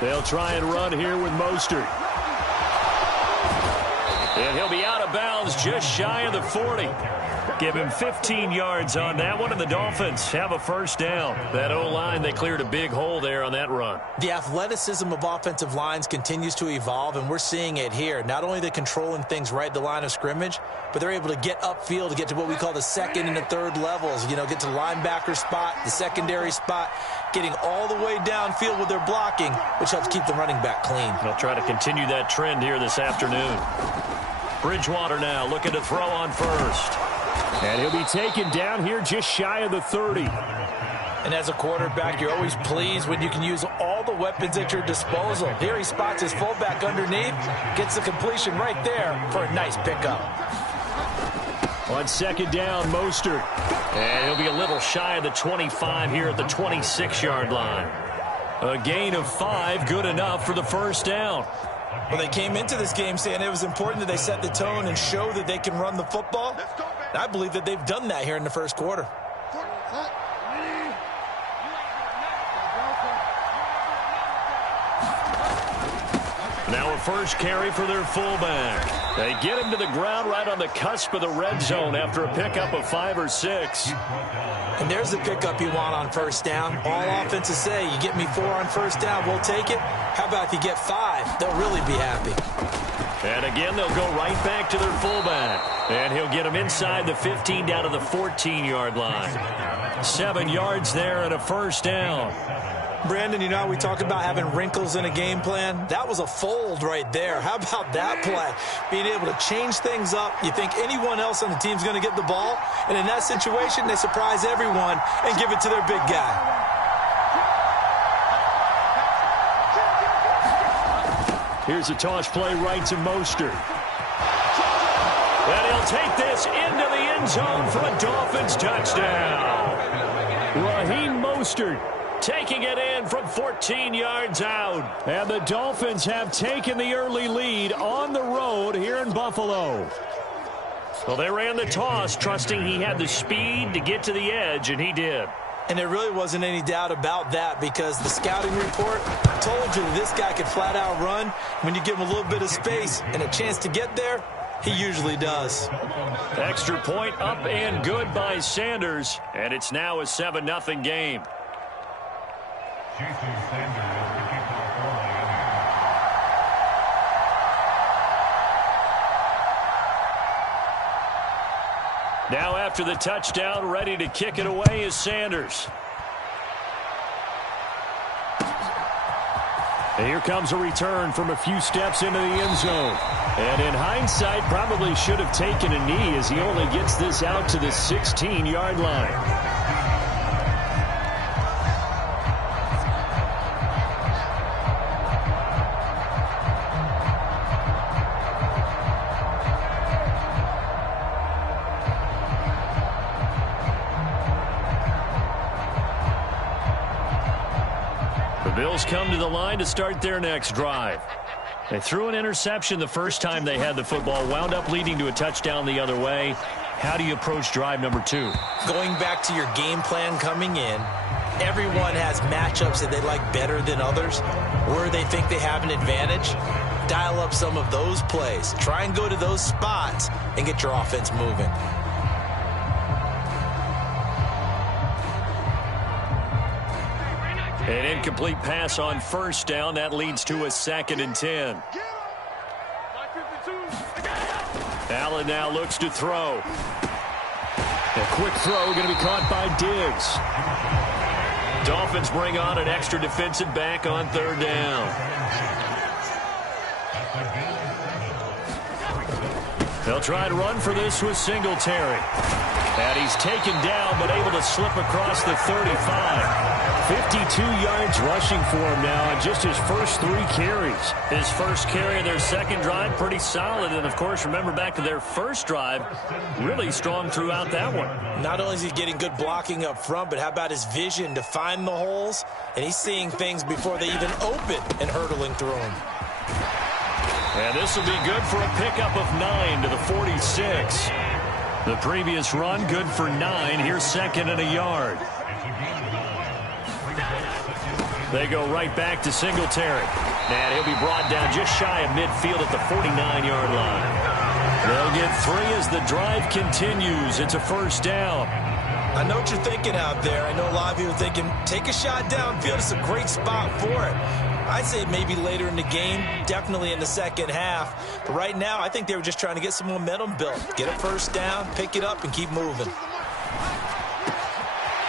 They'll try and run here with Mostert. And he'll be out of bounds just shy of the 40. Give him 15 yards on that one, and the Dolphins have a 1st down. That O-line, they cleared a big hole there on that run. The athleticism of offensive lines continues to evolve, and we're seeing it here. Not only are they controlling things right at the line of scrimmage, but they're able to get upfield to get to what we call the 2nd and the 3rd levels. You know, get to linebacker spot, the secondary spot, getting all the way downfield with their blocking, which helps keep the running back clean. They'll try to continue that trend here this afternoon. Bridgewater now looking to throw on 1st. And he'll be taken down here just shy of the 30. And as a quarterback, you're always pleased when you can use all the weapons at your disposal. Here he spots his fullback underneath, gets the completion right there for a nice pickup. On 2nd down, Mostert. And he'll be a little shy of the 25 here at the 26-yard line. A gain of 5, good enough for the 1st down. Well, they came into this game saying it was important that they set the tone and show that they can run the football. And I believe that they've done that here in the 1st quarter. Now a 1st carry for their fullback. They get him to the ground right on the cusp of the red zone after a pickup of 5 or 6. And there's the pickup you want on 1st down. All offenses say, you get me 4 on 1st down, we'll take it. How about if you get 5? They'll really be happy. And again, they'll go right back to their fullback. And he'll get him inside the 15 down to the 14-yard line. 7 yards there and a 1st down. Brandon, you know how we talk about having wrinkles in a game plan? That was a fold right there. How about that play? Being able to change things up. You think anyone else on the team's going to get the ball? And in that situation, they surprise everyone and give it to their big guy. Here's a toss play right to Mostert. And he'll take this into the end end zone for a Dolphins touchdown. Raheem Mostert taking it in from 14 yards out. And the Dolphins have taken the early lead on the road here in Buffalo. Well, they ran the toss, trusting he had the speed to get to the edge, and he did. And there really wasn't any doubt about that because the scouting report told you that this guy could flat out run. When you give him a little bit of space and a chance to get there, he usually does. Extra point up and good by Sanders, and it's now a 7-0 game. Jason Sanders to kick off for Miami. Now after the touchdown, ready to kick it away is Sanders. And here comes a return from a few steps into the end zone. And in hindsight, probably should have taken a knee as he only gets this out to the 16-yard line. Bills come to the line to start their next drive. They threw an interception the first time they had the football, wound up leading to a touchdown the other way. How do you approach drive number 2? Going back to your game plan coming in, everyone has matchups that they like better than others, where they think they have an advantage. Dial up some of those plays. Try and go to those spots and get your offense moving. An incomplete pass on first down. That leads to a 2nd and 10. Allen now looks to throw. A quick throw going to be caught by Diggs. Dolphins bring on an extra defensive back on 3rd down. They'll try to run for this with Singletary. And he's taken down but able to slip across the 35. 52 yards rushing for him now on just his first 3 carries. His first carry of their second drive, pretty solid. And, of course, remember back to their first drive, really strong throughout that one. Not only is he getting good blocking up front, but how about his vision to find the holes? And he's seeing things before they even open and hurdling through them. And this will be good for a pickup of 9 to the 46. The previous run, good for 9. Here's 2nd and a yard. They go right back to Singletary. And he'll be brought down just shy of midfield at the 49-yard line. They'll get 3 as the drive continues. It's a first down. I know what you're thinking out there. I know a lot of you are thinking, take a shot downfield. It's a great spot for it. I'd say maybe later in the game, definitely in the second half. But right now, I think they were just trying to get some momentum built. Get a first down, pick it up, and keep moving.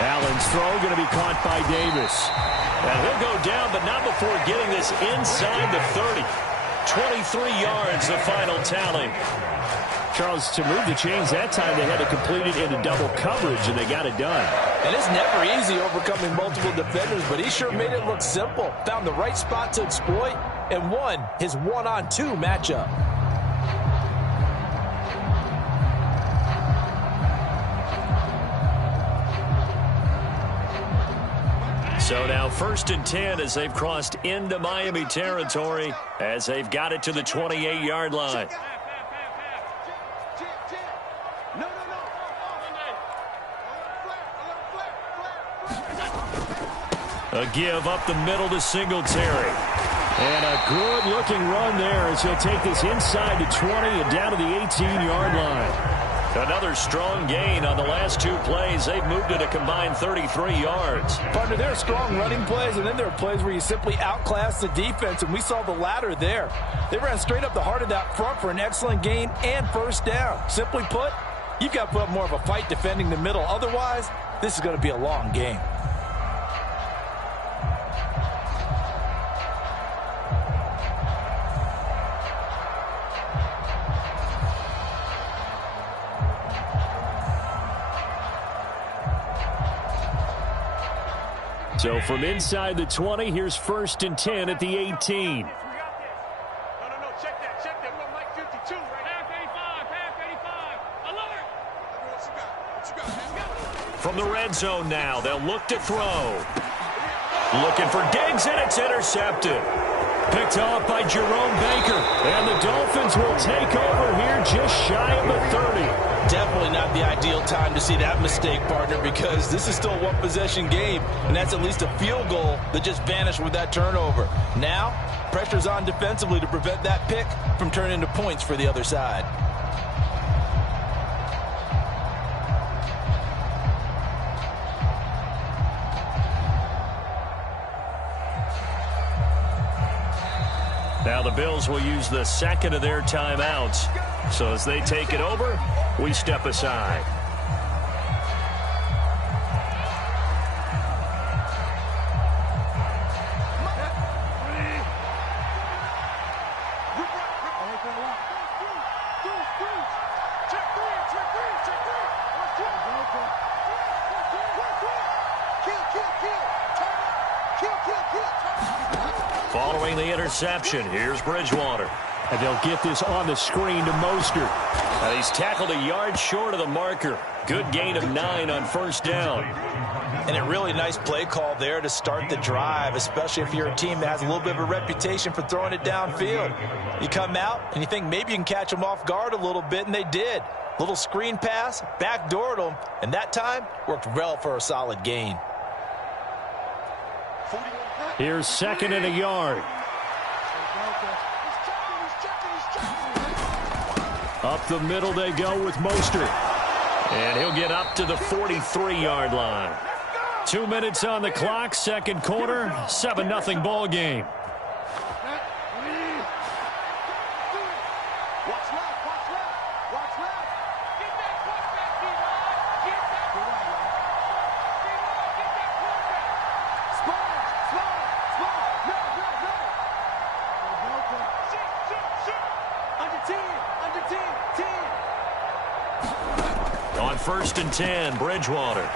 Allen's throw going to be caught by Davis. And he'll go down, but not before getting this inside the 30. 23 yards, the final tally. Charles, to move the chains that time, they had to complete it into double coverage, and they got it done. And it's never easy overcoming multiple defenders, but he sure made it look simple. Found the right spot to exploit and won his 1-on-2 matchup. So now 1st and 10 as they've crossed into Miami territory as they've got it to the 28-yard line. A give up the middle to Singletary. And a good-looking run there as he'll take this inside the 20 and down to the 18-yard line. Another strong gain on the last 2 plays. They've moved it a combined 33 yards. Partner, there are strong running plays, and then there are plays where you simply outclass the defense, and we saw the latter there. They ran straight up the heart of that front for an excellent gain and first down. Simply put, you've got to put up more of a fight defending the middle. Otherwise, this is going to be a long game. So from inside the 20, here's 1st and 10 at the 18. No, check that. We're on Mike 52 right now. Pass 85, alert! from the red zone now. They'll look to throw. Looking for Diggs, and it's intercepted. Picked off by Jerome Baker. And the Dolphins will take over here just shy of the 30. Definitely not the ideal time to see that mistake, partner, because this is still a one-possession game, and that's at least a field goal that just vanished with that turnover. Now, pressure's on defensively to prevent that pick from turning into points for the other side. Now the Bills will use the second of their timeouts. So as they take it over, we step aside. Following the interception, here's Bridgewater. And they'll get this on the screen to Mostert. And he's tackled a yard short of the marker. Good gain of 9 on first down. And a really nice play call there to start the drive, especially if you're a team that has a little bit of a reputation for throwing it downfield. You come out and you think maybe you can catch them off guard a little bit, and they did. Little screen pass, backdoored them, and that time worked well for a solid gain. Here's second and a yard. Up the middle they go with Mostert. And he'll get up to the 43-yard line. 2 minutes on the clock, second quarter, 7-0 ball game. On first and 10, Bridgewater.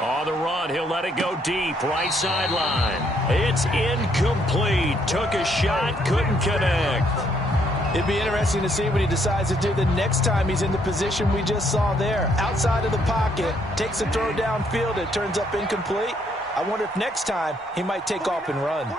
On the run, he'll let it go deep, right sideline. It's incomplete. Took a shot, couldn't connect. It'd be interesting to see what he decides to do the next time he's in the position we just saw there. Outside of the pocket, takes a throw downfield, it turns up incomplete. I wonder if next time he might take off and run.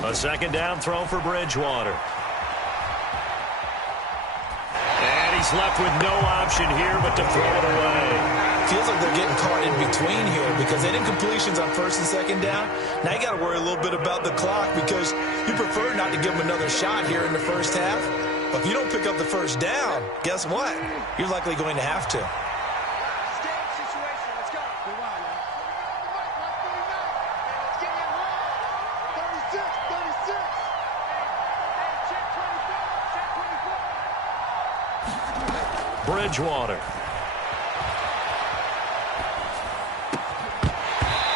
A second down throw for Bridgewater. And he's left with no option here but to throw it away. Feels like they're getting caught in between here because they did completions on first and second down. Now you got to worry a little bit about the clock because you prefer not to give them another shot here in the first half. But if you don't pick up the first down, guess what? You're likely going to have to. Bridgewater.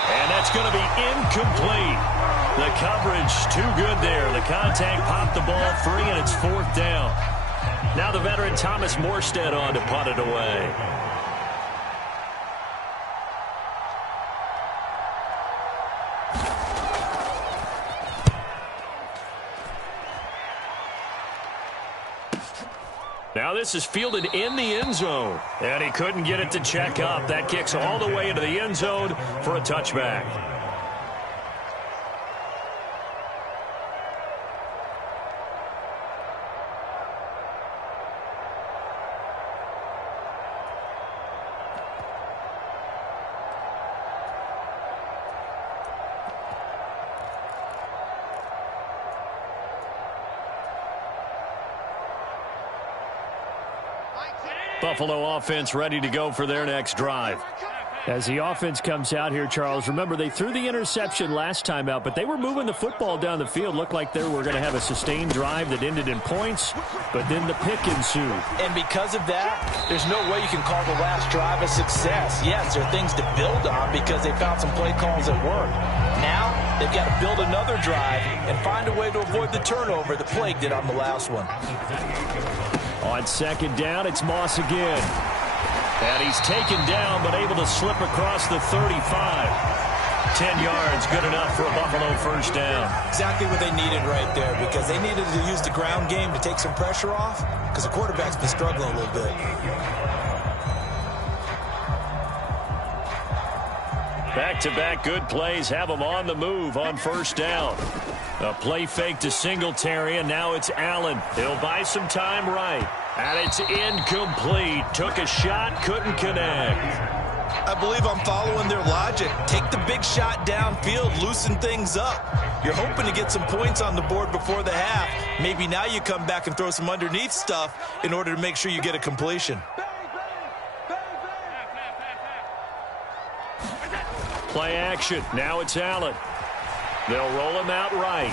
And that's going to be incomplete. The coverage too good there. The contact popped the ball free, and it's fourth down. Now the veteran Thomas Morstead on to punt it away. Now this is fielded in the end zone. And he couldn't get it to check up. That kicks all the way into the end zone for a touchback. Buffalo offense ready to go for their next drive. As the offense comes out here, Charles, remember they threw the interception last time out, but they were moving the football down the field. Looked like they were going to have a sustained drive that ended in points, but then the pick ensued. And because of that, there's no way you can call the last drive a success. Yes, there are things to build on because they found some play calls that work. Now, they've got to build another drive and find a way to avoid the turnover that Plague did on the last one. On second down, it's Moss again. And he's taken down, but able to slip across the 35. 10 yards, good enough for a Buffalo first down. Exactly what they needed right there, because they needed to use the ground game to take some pressure off, because the quarterback's been struggling a little bit. Back-to-back good plays have them on the move on first down. A play fake to Singletary, and now it's Allen. He'll buy some time right. And it's incomplete. Took a shot, couldn't connect. I believe I'm following their logic. Take the big shot downfield, loosen things up. You're hoping to get some points on the board before the half. Maybe now you come back and throw some underneath stuff in order to make sure you get a completion. Play action. Now it's Allen. They'll roll him out right.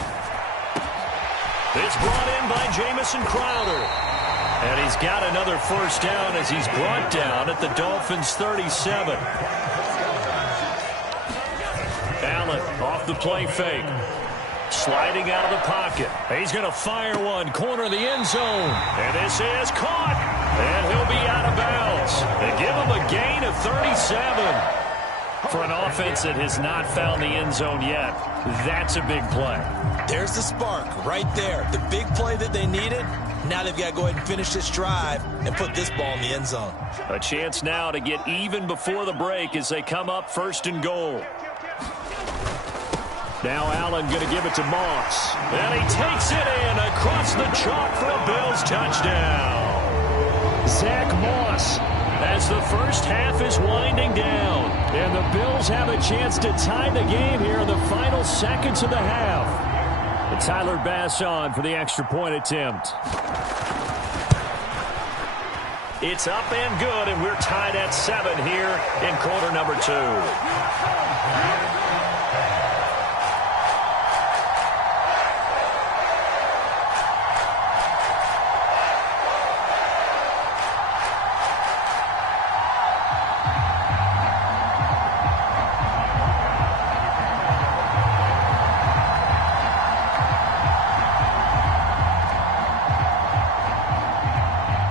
It's brought in by Jamison Crowder. And he's got another first down as he's brought down at the Dolphins' 37. Allen off the play fake. Sliding out of the pocket. He's going to fire one. Corner of the end zone. And this is caught. And he'll be out of bounds. They give him a gain of 37. For an offense that has not found the end zone yet, that's a big play. There's the spark right there. The big play that they needed. Now they've got to go ahead and finish this drive and put this ball in the end zone. A chance now to get even before the break as they come up first and goal. Now Allen going to give it to Moss. And he takes it in across the chalk for a Bills touchdown. Zach Moss as the first half is winding down. And the Bills have a chance to tie the game here in the final seconds of the half. And Tyler Bass on for the extra point attempt. It's up and good, and we're tied at 7 here in quarter number 2.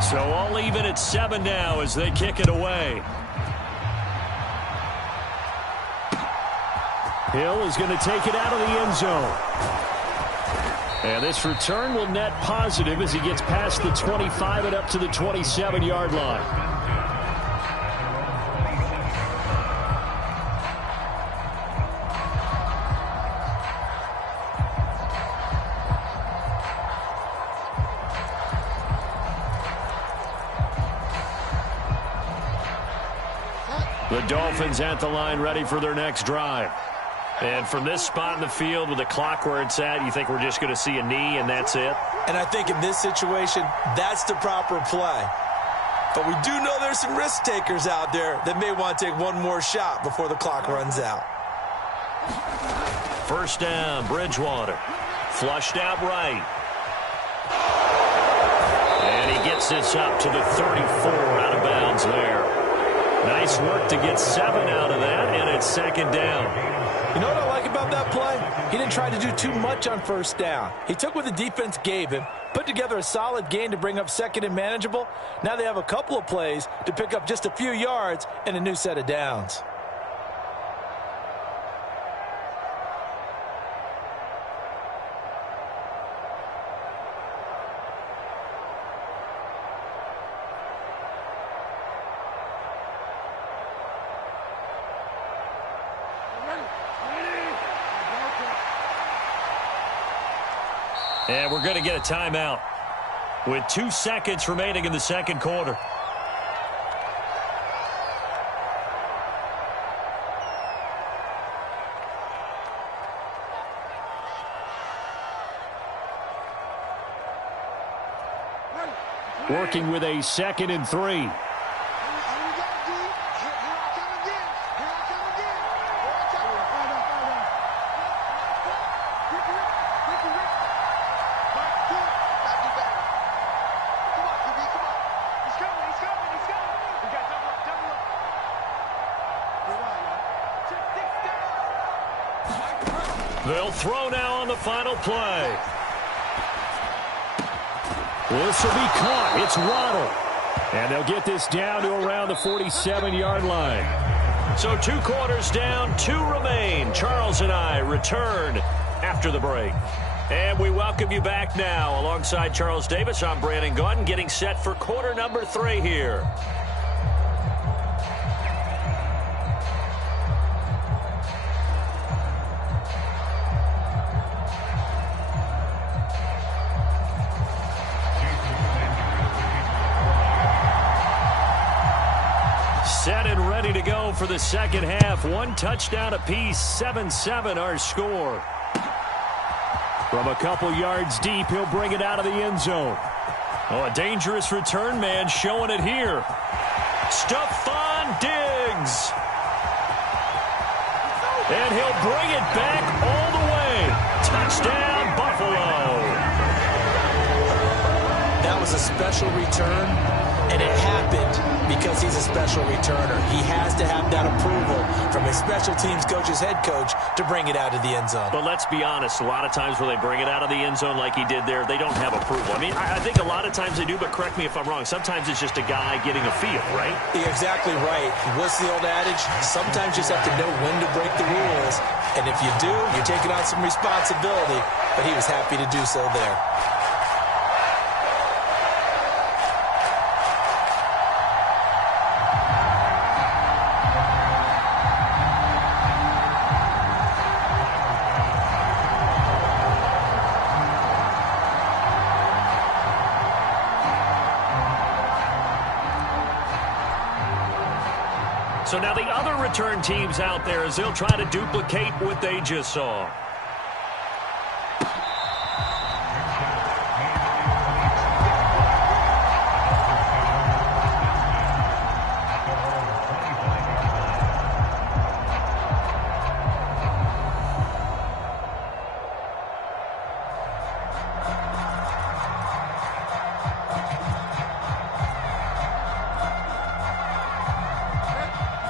So all even at 7 now as they kick it away. Hill is going to take it out of the end zone. And this return will net positive as he gets past the 25 and up to the 27-yard line. The Dolphins at the line ready for their next drive. And from this spot in the field with the clock where it's at, you think we're just going to see a knee and that's it? And I think in this situation, that's the proper play. But we do know there's some risk takers out there that may want to take one more shot before the clock runs out. First down, Bridgewater. Flushed out right. And he gets this up to the 34, out of bounds there. Nice work to get 7 out of that, and it's second down. You know what I like about that play? He didn't try to do too much on first down. He took what the defense gave him, put together a solid gain to bring up second and manageable. Now they have a couple of plays to pick up just a few yards and a new set of downs. And we're going to get a timeout with 2 seconds remaining in the second quarter. Working with a 2nd and 3. They'll throw now on the final play. This will be caught. It's Waddle. And they'll get this down to around the 47-yard line. So 2 quarters down, 2 remain. Charles and I return after the break. And we welcome you back now. Alongside Charles Davis, I'm Brandon Gaudin, getting set for quarter number 3 here. Set and ready to go for the second half. 1 touchdown apiece, 7-7 our score. From a couple yards deep, he'll bring it out of the end zone. Oh, a dangerous return man showing it here. Stephon Diggs. And he'll bring it back all the way. Touchdown, Buffalo. That was a special return, and it happened because he's a special returner. He has to have that approval from his special teams coach's head coach to bring it out of the end zone. But let's be honest, a lot of times when they bring it out of the end zone like he did there, they don't have approval. I mean, I think a lot of times they do, but correct me if I'm wrong. Sometimes it's just a guy getting a feel, right? You're exactly right. What's the old adage? Sometimes you just have to know when to break the rules. And if you do, you're taking on some responsibility. But he was happy to do so there. So now the other return teams out there as they'll try to duplicate what they just saw.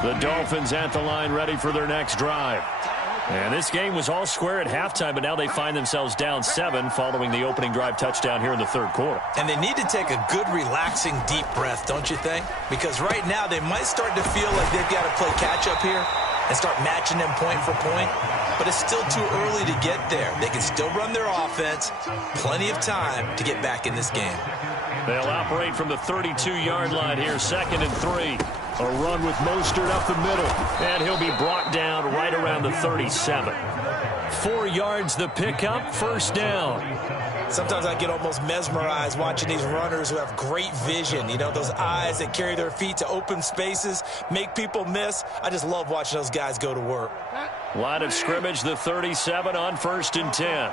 The Dolphins at the line ready for their next drive. And this game was all square at halftime, but now they find themselves down 7 following the opening drive touchdown here in the third quarter. And they need to take a good, relaxing, deep breath, don't you think? Because right now they might start to feel like they've got to play catch-up here and start matching them point for point. But it's still too early to get there. They can still run their offense. Plenty of time to get back in this game. They'll operate from the 32-yard line here, 2nd and 3. A run with Mostert up the middle, and he'll be brought down right around the 37. 4 yards the pickup, first down. Sometimes I get almost mesmerized watching these runners who have great vision. You know, those eyes that carry their feet to open spaces, make people miss. I just love watching those guys go to work. Line of scrimmage, the 37 on 1st and 10.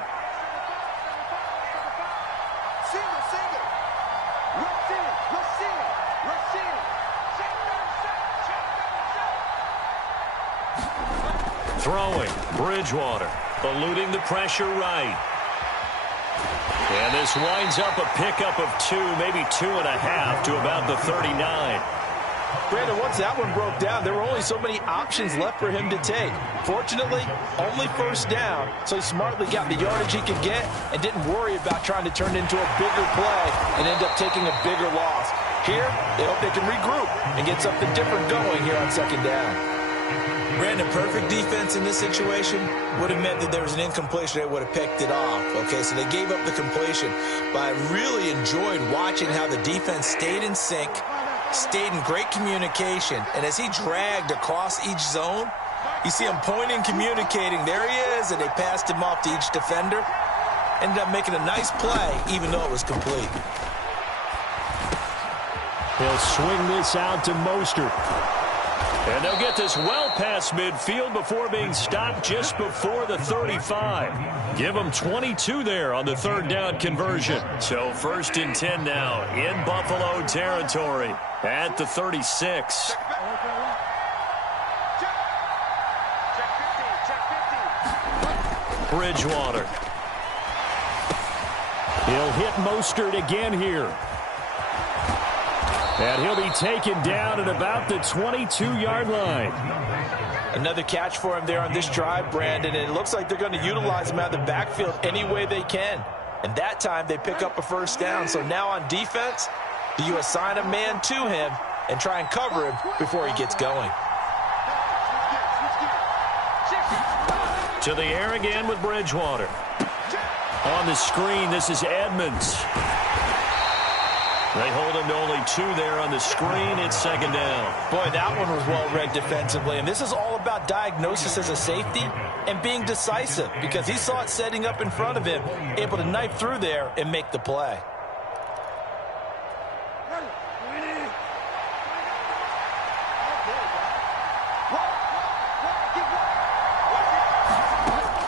Throwing, Bridgewater, eluding the pressure right. And this winds up a pickup of 2, maybe 2.5 to about the 39. Brandon, once that one broke down, there were only so many options left for him to take. Fortunately, only first down, so he smartly got the yardage he could get and didn't worry about trying to turn it into a bigger play and end up taking a bigger loss. Here, they hope they can regroup and get something different going here on 2nd down. Brandon, perfect defense in this situation would have meant that there was an incompletion that would have picked it off. Okay, so they gave up the completion. But I really enjoyed watching how the defense stayed in sync, stayed in great communication. And as he dragged across each zone, you see him pointing, communicating. There he is, and they passed him off to each defender. Ended up making a nice play, even though it was complete. He'll swing this out to Mostert. And they'll get this well past midfield before being stopped just before the 35. Give them 22 there on the 3rd down conversion. So 1st and 10 now in Buffalo territory at the 36. Bridgewater. He'll hit Mostert again here. And he'll be taken down at about the 22-yard line. Another catch for him there on this drive, Brandon, and it looks like they're going to utilize him out of the backfield any way they can. And that time they pick up a first down. So now on defense, do you assign a man to him and try and cover him before he gets going? To the air again with Bridgewater. On the screen, this is Edmonds. They hold him to only 2 there on the screen. It's second down. Boy, that one was well read defensively. And this is all about diagnosis as a safety and being decisive, because he saw it setting up in front of him, able to knife through there and make the play.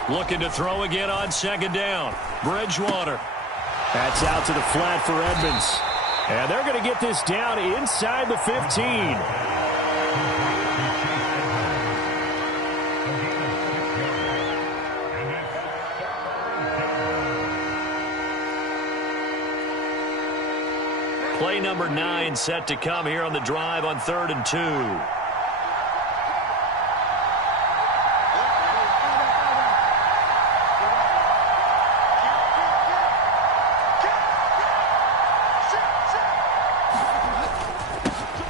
Looking to throw again on second down. Bridgewater. That's out to the flat for Edmonds. And they're going to get this down inside the 15. Play number 9 set to come here on the drive on 3rd and 2.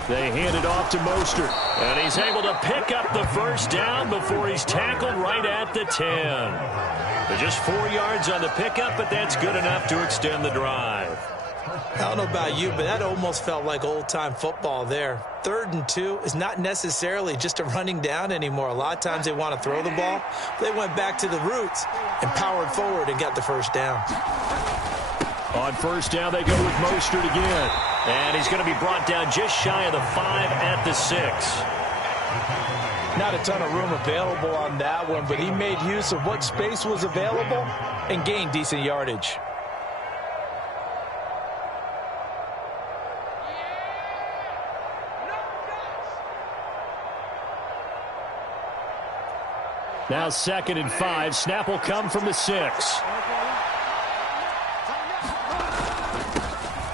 They hand it off to Mostert. And he's able to pick up the first down before he's tackled right at the 10. They're just 4 yards on the pickup, but that's good enough to extend the drive. I don't know about you, but that almost felt like old-time football there. 3rd and 2 is not necessarily just a running down anymore. A lot of times they want to throw the ball. They went back to the roots and powered forward and got the first down. On first down, they go with Mostert again. And he's going to be brought down just shy of the 5 at the 6. Not a ton of room available on that one, but he made use of what space was available and gained decent yardage. Now 2nd and 5. Snap will come from the 6.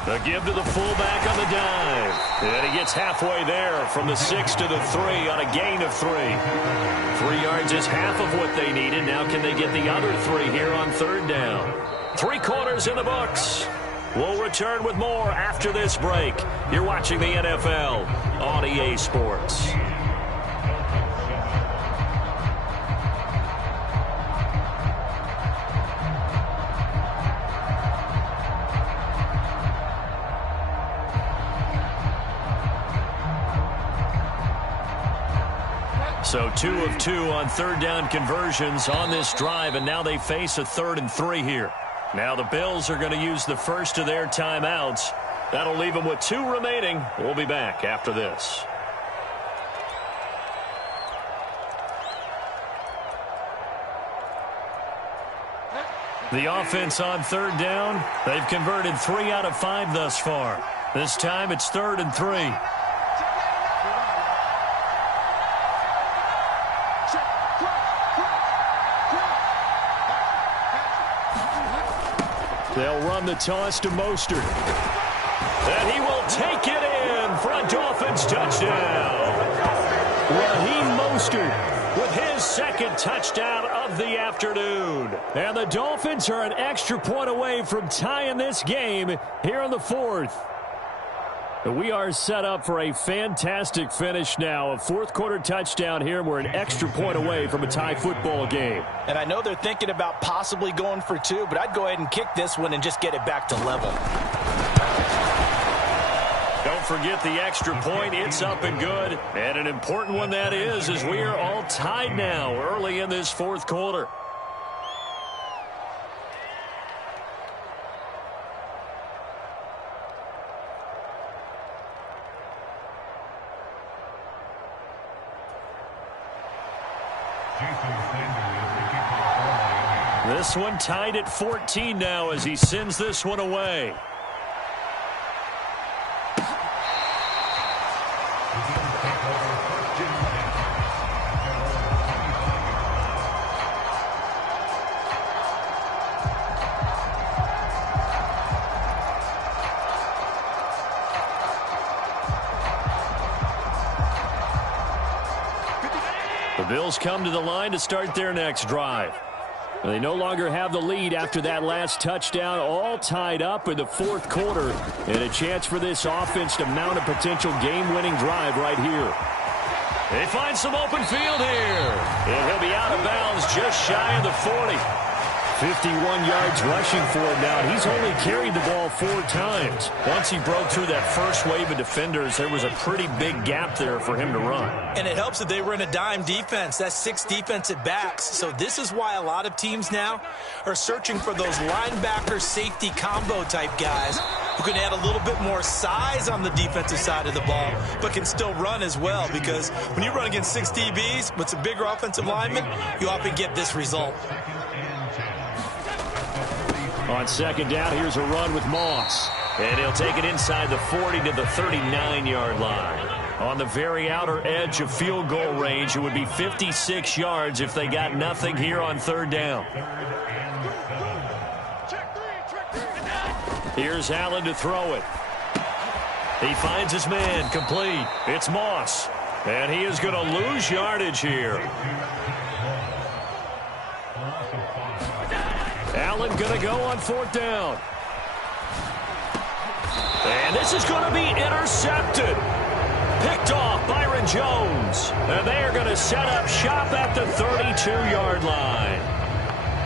The give to the fullback on the dive. And he gets halfway there from the 6 to the 3 on a gain of 3. 3 yards is half of what they needed. Now can they get the other 3 here on 3rd down? 3 quarters in the books. We'll return with more after this break. You're watching the NFL on EA Sports. So 2 of 2 on 3rd down conversions on this drive, and now they face a 3rd and 3 here. Now the Bills are going to use the first of their timeouts. That'll leave them with 2 remaining. We'll be back after this. The offense on 3rd down, they've converted 3 out of 5 thus far. This time it's 3rd and 3. They'll run the toss to Mostert. And he will take it in for a Dolphins touchdown. Raheem Mostert with his 2nd touchdown of the afternoon. And the Dolphins are an extra point away from tying this game here in the 4th. We are set up for a fantastic finish now. A 4th quarter touchdown here. We're an extra point away from a tie football game. And I know they're thinking about possibly going for 2, but I'd go ahead and kick this one and just get it back to level. Don't forget the extra point. It's up and good. And an important one that is, as we are all tied now early in this 4th quarter. This one tied at 14 now as he sends this one away. The Bills come to the line to start their next drive. They no longer have the lead after that last touchdown, all tied up in the fourth quarter, and a chance for this offense to mount a potential game-winning drive right here. They find some open field here, and he'll be out of bounds just shy of the 40. 51 yards rushing for him now. He's only carried the ball 4 times. Once he broke through that first wave of defenders, there was a pretty big gap there for him to run. And it helps that they were in a dime defense. That's 6 defensive backs. So this is why a lot of teams now are searching for those linebacker safety combo type guys who can add a little bit more size on the defensive side of the ball, but can still run as well, because when you run against 6 DBs with some bigger offensive linemen, you often get this result. On second down, here's a run with Moss. And he'll take it inside the 40 to the 39-yard line. On the very outer edge of field goal range, it would be 56 yards if they got nothing here on third down. Here's Allen to throw it. He finds his man, complete. It's Moss. And he is going to lose yardage here. Allen going to go on fourth down. And this is going to be intercepted. Picked off Byron Jones. And they are going to set up shop at the 32-yard line.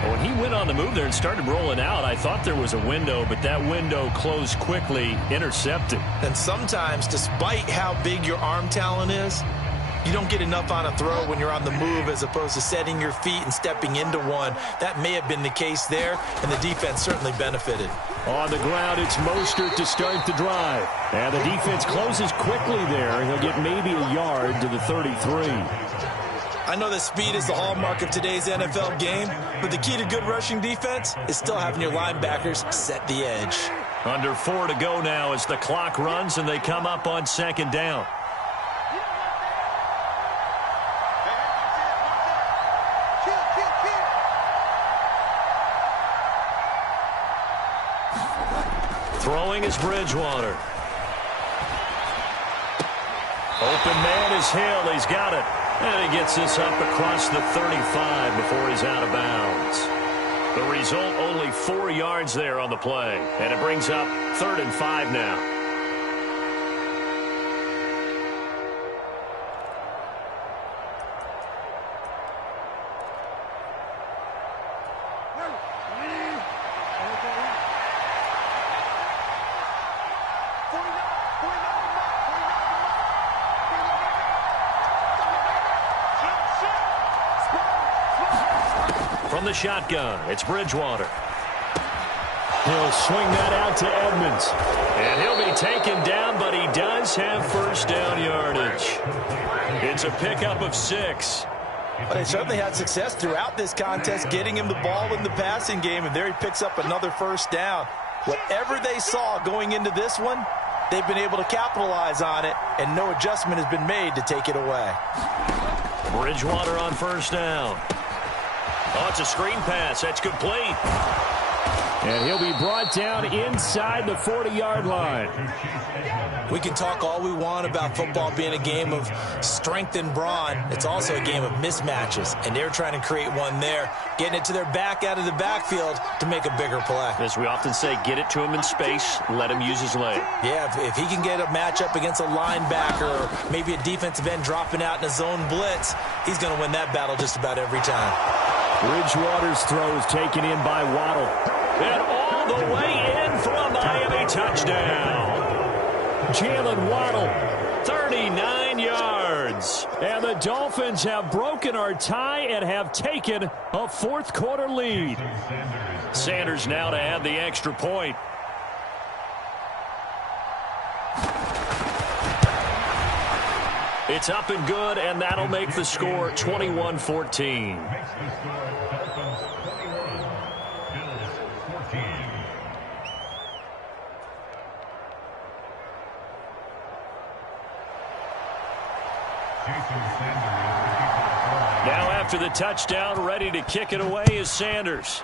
When he went on the move there and started rolling out, I thought there was a window, but that window closed quickly, intercepted. And sometimes, despite how big your arm talent is, you don't get enough on a throw when you're on the move as opposed to setting your feet and stepping into one. That may have been the case there, and the defense certainly benefited. On the ground, it's Mostert to start the drive. And the defense closes quickly there. He'll get maybe a yard to the 33. I know that speed is the hallmark of today's NFL game, but the key to good rushing defense is still having your linebackers set the edge. Under 4 to go now as the clock runs and they come up on second down. Throwing is Bridgewater. Open man is Hill. He's got it. And he gets this up across the 35 before he's out of bounds. The result, only 4 yards there on the play. And it brings up 3rd and 5 now. From the shotgun, it's Bridgewater. He'll swing that out to Edmonds. And he'll be taken down, but he does have first down yardage. It's a pickup of 6. But they certainly had success throughout this contest, getting him the ball in the passing game, and there he picks up another first down. Whatever they saw going into this one, they've been able to capitalize on it, and no adjustment has been made to take it away. Bridgewater on first down. Oh, it's a screen pass. That's complete. And he'll be brought down inside the 40-yard line. We can talk all we want about football being a game of strength and brawn. It's also a game of mismatches, and they're trying to create one there, getting it to their back out of the backfield to make a bigger play. As we often say, get it to him in space, let him use his leg. Yeah, if he can get a matchup against a linebacker or maybe a defensive end dropping out in a zone blitz, he's going to win that battle just about every time. Bridgewater's throw is taken in by Waddle. And all the way in for a Miami touchdown. Jalen Waddle, 39 yards. And the Dolphins have broken our tie and have taken a fourth-quarter lead. Sanders now to add the extra point. It's up and good, and that'll make the score 21-14. Now after the touchdown, ready to kick it away is Sanders.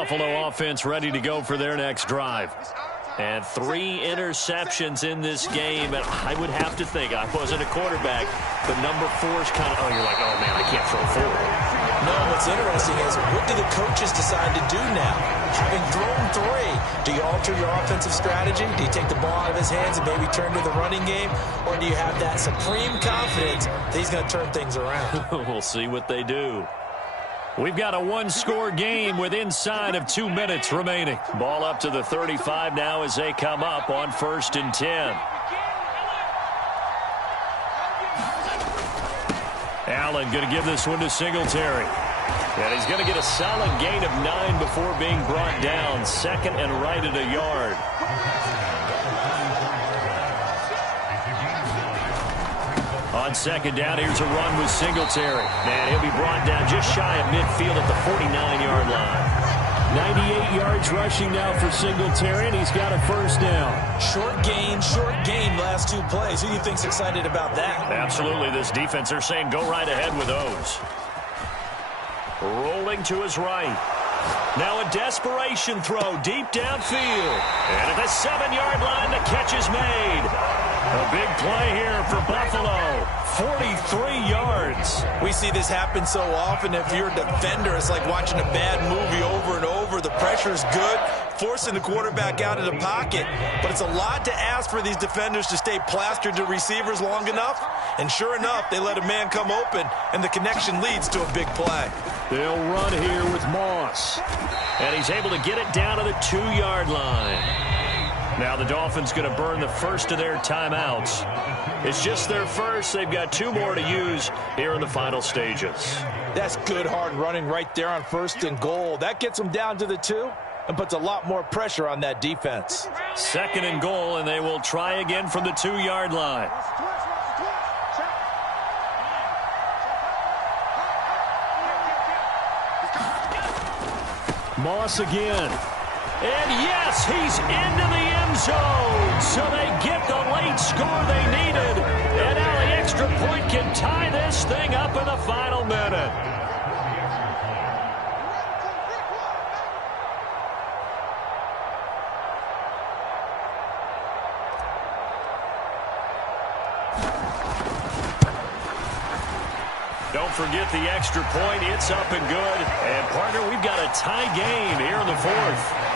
Buffalo offense ready to go for their next drive. And 3 interceptions in this game. And I would have to think, I wasn't a quarterback, but number 4 is kind of, you're like, oh, man, I can't throw 4. No, what's interesting is what do the coaches decide to do now? Having thrown 3, do you alter your offensive strategy? Do you take the ball out of his hands and maybe turn to the running game? Or do you have that supreme confidence that he's going to turn things around? We'll see what they do. We've got a 1-score game with inside of 2 minutes remaining. Ball up to the 35 now as they come up on 1st and 10. Allen going to give this one to Singletary. And he's going to get a solid gain of 9 before being brought down. 2nd and right at a yard. On 2nd down, here's a run with Singletary. And he'll be brought down just shy of midfield at the 49-yard line. 98 yards rushing now for Singletary, and he's got a 1st down. Short gain last 2 plays. Who do you think's excited about that? Absolutely. This defense, they're saying go right ahead with those. Rolling to his right. Now a desperation throw deep downfield. And at the 7-yard line, the catch is made. A big play here for Buffalo. 43 yards. We see this happen so often. If you're a defender, it's like watching a bad movie over and over. The pressure's good, forcing the quarterback out of the pocket. But it's a lot to ask for these defenders to stay plastered to receivers long enough. And sure enough, they let a man come open, and the connection leads to a big play. They'll run here with Moss. And he's able to get it down to the 2-yard line. Now the Dolphins going to burn the first of their timeouts. It's just their first. They've got 2 more to use here in the final stages. That's good hard running right there on 1st and goal. That gets them down to the 2 and puts a lot more pressure on that defense. 2nd and goal, and they will try again from the 2-yard line. Moss again. And yes, he's into the end zone. So they get the late score they needed. And now the extra point can tie this thing up in the final minute. Don't forget the extra point. It's up and good. And, partner, we've got a tie game here in the 4th.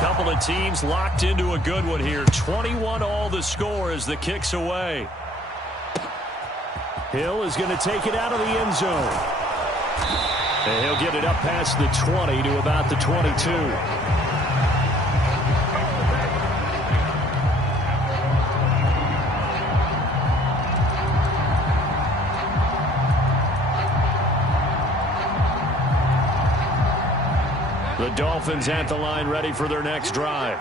Couple of teams locked into a good one here. 21-all the score as the kick's away. Hill is going to take it out of the end zone. And he'll get it up past the 20 to about the 22. The Dolphins at the line ready for their next drive.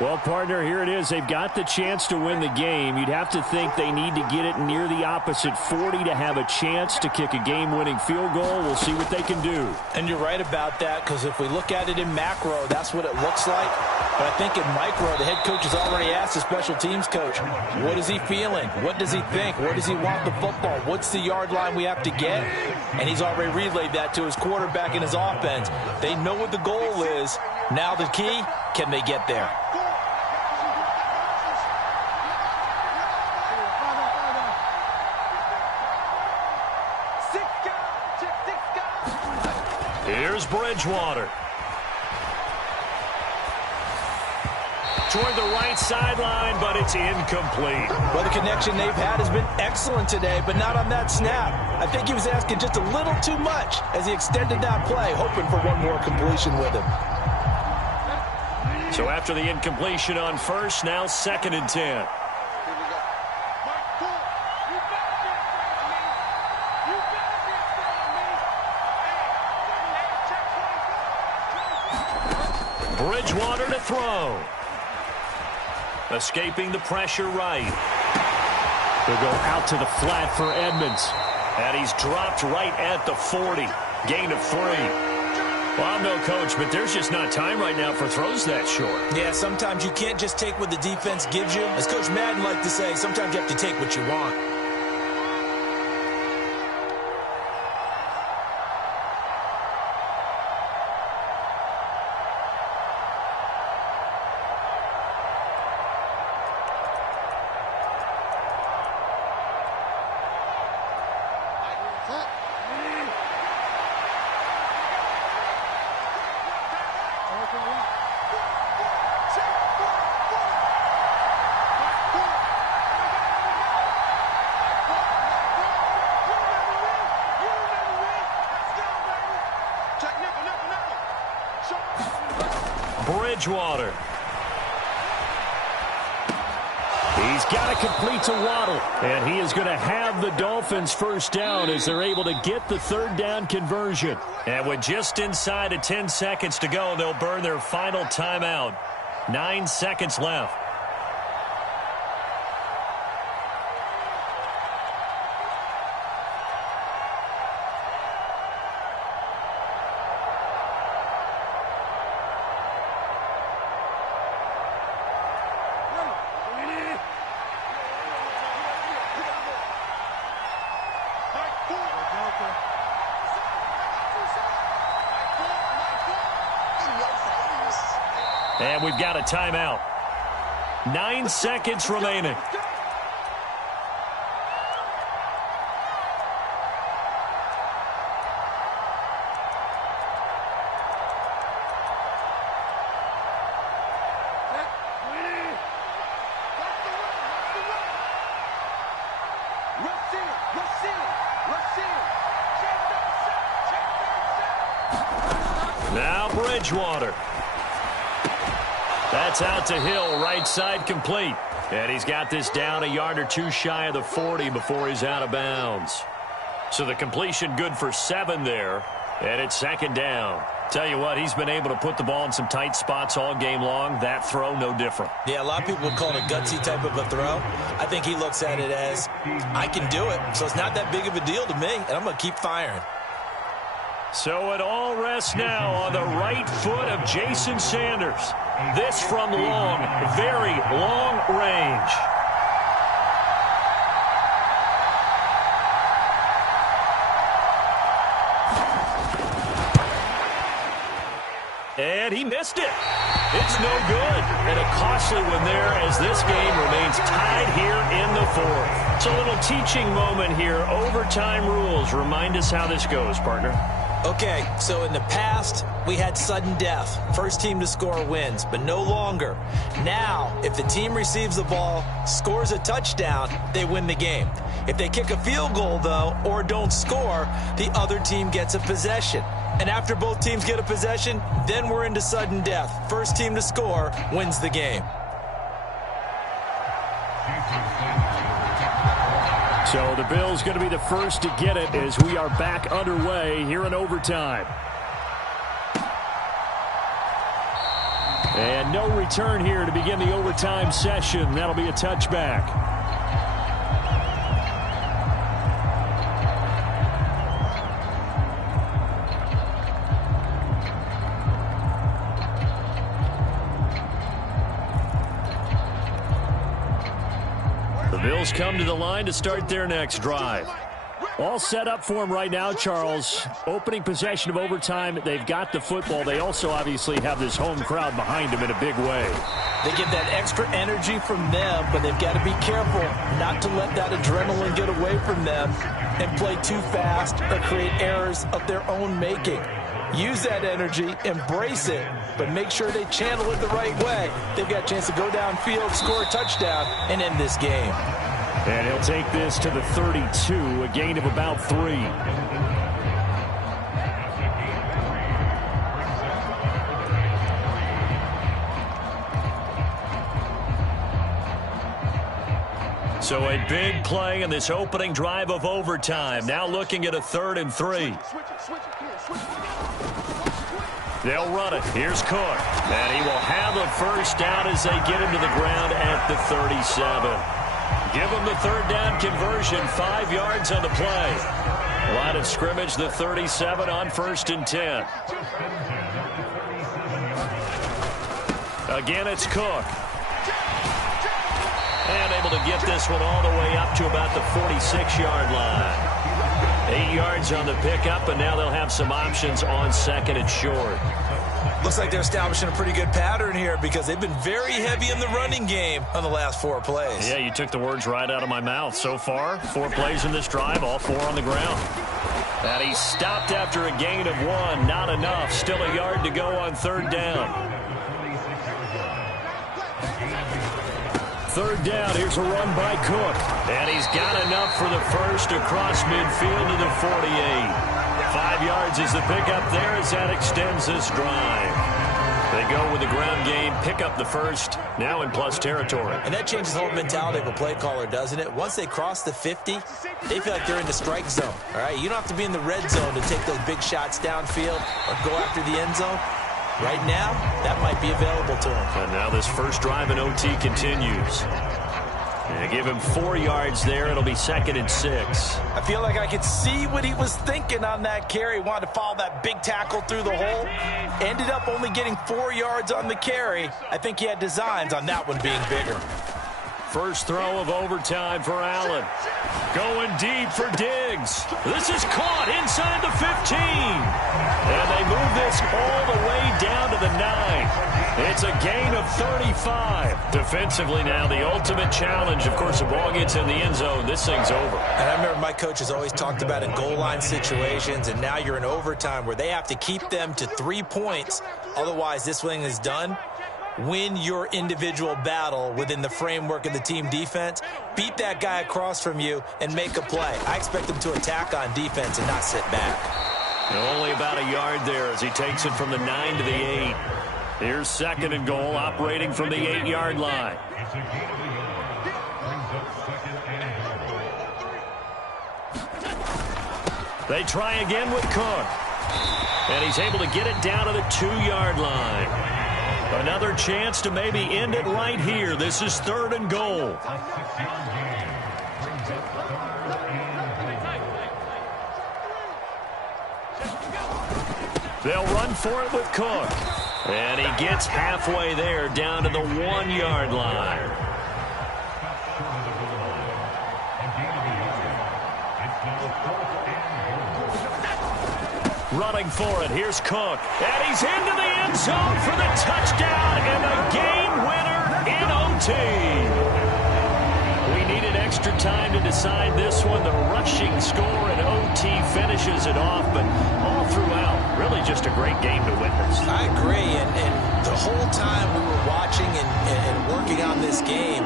Well, partner, here it is. They've got the chance to win the game. You'd have to think they need to get it near the opposite 40 to have a chance to kick a game-winning field goal. We'll see what they can do. And you're right about that, because if we look at it in macro, that's what it looks like. But I think in micro, the head coach has already asked the special teams coach, what is he feeling? What does he think? Where does he want the football? What's the yard line we have to get? And he's already relayed that to his quarterback and his offense. They know what the goal is. Now the key, can they get there? Here's Bridgewater. Toward the right sideline, but it's incomplete. Well, the connection they've had has been excellent today, but not on that snap. I think he was asking just a little too much as he extended that play, hoping for one more completion with him. So after the incompletion on 1st, now 2nd and 10. Bridgewater to throw. Escaping the pressure right. They'll go out to the flat for Edmonds. And he's dropped right at the 40. Gain of 3. Well, I'm no coach, but there's just not time right now for throws that short. Yeah, sometimes you can't just take what the defense gives you. As Coach Madden liked to say, sometimes you have to take what you want. Bridgewater. He's got to complete to Waddle. And he is going to have the Dolphins first down as they're able to get the third down conversion. And with just inside of 10 seconds to go, they'll burn their final timeout. 9 seconds left. And we've got a timeout. 9 seconds remaining. Now Bridgewater. That's out to Hill, right side complete. And he's got this down a yard or two shy of the 40 before he's out of bounds. So the completion good for 7 there. And it's second down. Tell you what, he's been able to put the ball in some tight spots all game long. That throw, no different. Yeah, a lot of people would call it a gutsy type of a throw. I think he looks at it as, I can do it. So it's not that big of a deal to me, and I'm going to keep firing. So it all rests now on the right foot of Jason Sanders. This from long, very long range. And he missed it. It's no good. And a costly one there as this game remains tied here in the fourth. It's a little teaching moment here. Overtime rules. Remind us how this goes, partner. Okay, so in the past, we had sudden death. First team to score wins, but no longer. Now, if the team receives the ball, scores a touchdown, they win the game. If they kick a field goal, though, or don't score, the other team gets a possession. And after both teams get a possession, then we're into sudden death. First team to score wins the game. So the Bills going to be the first to get it as we are back underway here in overtime. And no return here to begin the overtime session. That'll be a touchback. Bills come to the line to start their next drive. All set up for them right now, Charles. Opening possession of overtime. They've got the football. They also obviously have this home crowd behind them in a big way. They get that extra energy from them, but they've got to be careful not to let that adrenaline get away from them and play too fast or create errors of their own making. Use that energy, embrace it, but make sure they channel it the right way. They've got a chance to go downfield, score a touchdown, and end this game. And he'll take this to the 32, a gain of about 3. So a big play in this opening drive of overtime. Now looking at a 3rd and 3. They'll run it. Here's Cook. And he will have a first down as they get him to the ground at the 37. Give him the third down conversion. 5 yards on the play. Line of scrimmage, the 37 on 1st and 10. Again, it's Cook. And able to get this one all the way up to about the 46-yard line. 8 yards on the pickup, and now they'll have some options on 2nd and short. Looks like they're establishing a pretty good pattern here because they've been very heavy in the running game on the last 4 plays. Yeah, you took the words right out of my mouth. So far, 4 plays in this drive, all 4 on the ground. And he stopped after a gain of 1. Not enough. Still a yard to go on 3rd down. 3rd down, here's a run by Cook. And he's got enough for the first across midfield to the 48. 5 yards is the pickup there as that extends this drive. They go with the ground game, pick up the first, now in plus territory. And that changes the whole mentality of a play caller, doesn't it? Once they cross the 50, they feel like they're in the strike zone. All right, you don't have to be in the red zone to take those big shots downfield or go after the end zone. Right now, that might be available to him. And now this first drive in OT continues. They give him 4 yards there. It'll be 2nd and 6. I feel like I could see what he was thinking on that carry. Wanted to follow that big tackle through the hole. Ended up only getting 4 yards on the carry. I think he had designs on that one being bigger. First throw of overtime for Allen. Going deep for Diggs. This is caught inside the 15. And they move this all the way down to the 9. It's a gain of 35. Defensively now, the ultimate challenge. Of course, the ball gets in the end zone. This thing's over. And I remember my coaches always talked about in goal line situations, and now you're in overtime where they have to keep them to 3 points. Otherwise, this thing is done. Win your individual battle within the framework of the team defense. Beat that guy across from you and make a play. I expect them to attack on defense and not sit back. And only about a yard there as he takes it from the 9 to the 8. Here's 2nd and goal, operating from the 8-yard line. They try again with Cook. And he's able to get it down to the 2-yard line. Another chance to maybe end it right here. This is 3rd and goal. They'll run for it with Cook. And he gets halfway there, down to the 1-yard line. Running for it. Here's Cook. And he's into the end zone for the touchdown and the game winner in OT. We needed extra time to decide this one. The rushing score in OT finishes it off, but all throughout, really just a great game to witness. I agree, and the whole time we were watching and working on this game,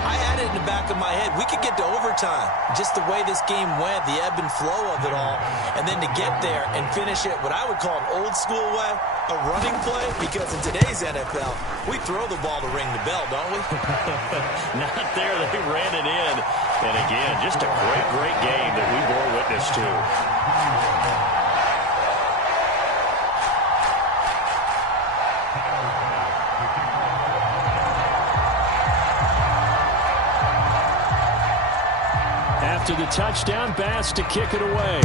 I had it in the back of my head. We could get to overtime. Just the way this game went, the ebb and flow of it all. And then to get there and finish it what I would call an old school way, a running play. Because in today's NFL, we throw the ball to ring the bell, don't we? Not there. They ran it in. And again, just a great, great game that we bore witness to. After the touchdown, Bass to kick it away.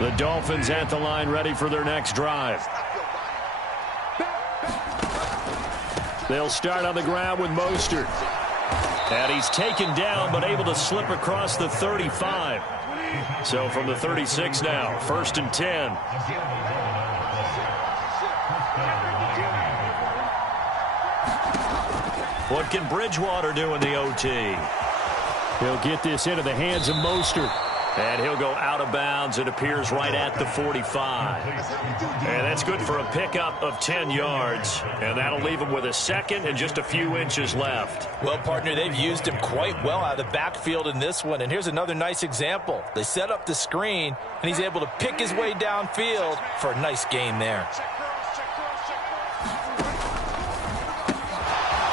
The Dolphins at the line, ready for their next drive. They'll start on the ground with Mostert. And he's taken down, but able to slip across the 35. So from the 36 now, 1st and 10. What can Bridgewater do in the OT? He'll get this into the hands of Mostert. And he'll go out of bounds. It appears right at the 45. And that's good for a pickup of 10 yards. And that'll leave him with a 2nd and just a few inches left. Well, partner, they've used him quite well out of the backfield in this one. And here's another nice example. They set up the screen, and he's able to pick his way downfield for a nice gain there.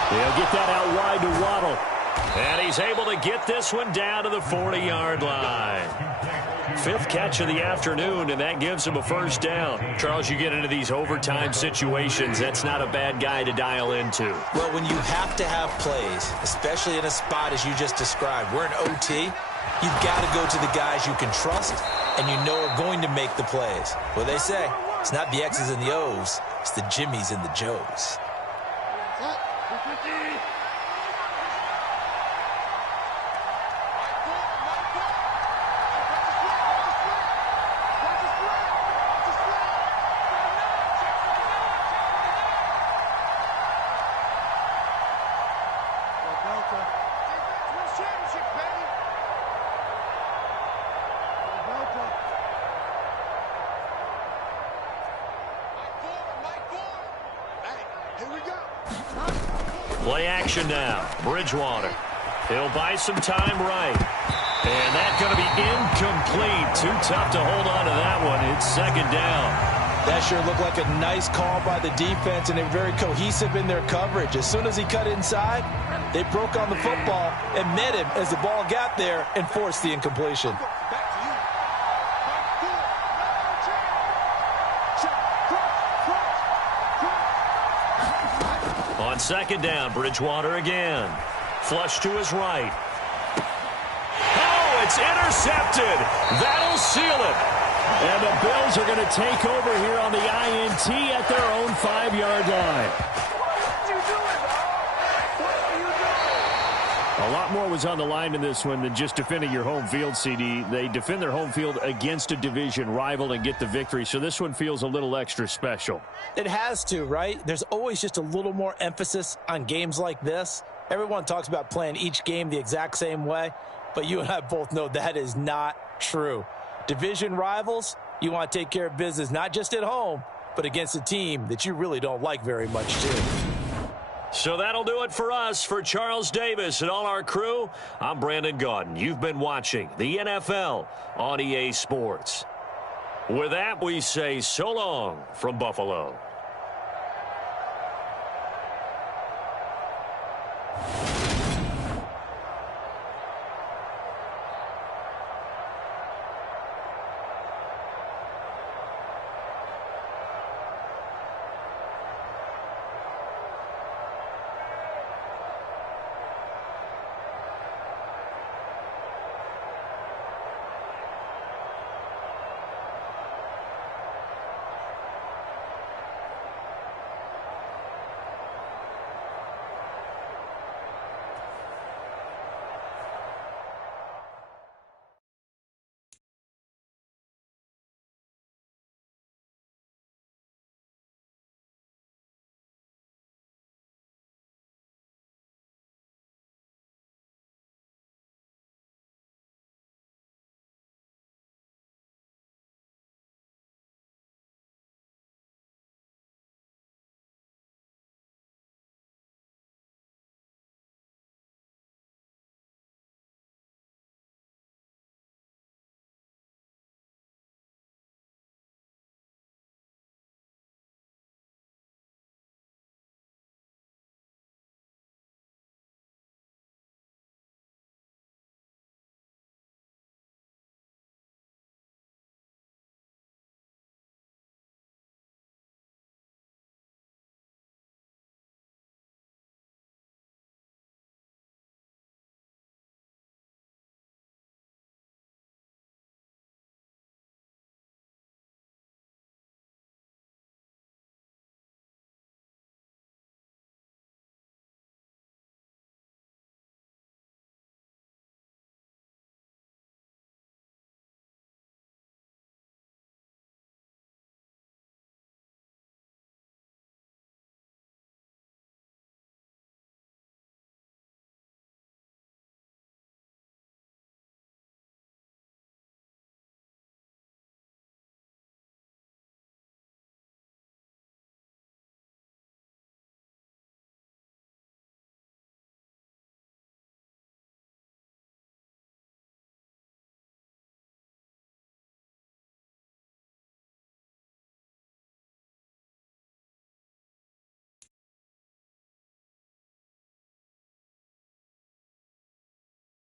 They'll get that out wide to Waddle. And he's able to get this one down to the 40-yard line. 5th catch of the afternoon, and that gives him a 1st down. Charles, you get into these overtime situations, that's not a bad guy to dial into. Well, when you have to have plays, especially in a spot as you just described, we're in OT, you've got to go to the guys you can trust and you know are going to make the plays. Well, they say it's not the X's and the O's, it's the Jimmys and the Joes. Play action now. Bridgewater. He'll buy some time right. And that's going to be incomplete. Too tough to hold on to that one. It's second down. That sure looked like a nice call by the defense, and they were very cohesive in their coverage. As soon as he cut inside, they broke on the football and met him as the ball got there and forced the incompletion. On second down, Bridgewater again. Flush to his right. Oh, it's intercepted. That'll seal it. And the Bills are going to take over here on the INT at their own 5-yard line. A lot more was on the line in this one than just defending your home field, CD. They defend their home field against a division rival and get the victory, so this one feels a little extra special. It has to, right? There's always just a little more emphasis on games like this. Everyone talks about playing each game the exact same way, but you and I both know that is not true. Division rivals, you want to take care of business not just at home, but against a team that you really don't like very much, too. So that'll do it for us. For Charles Davis and all our crew, I'm Brandon Gaudin. You've been watching the NFL on EA Sports. With that, we say so long from Buffalo.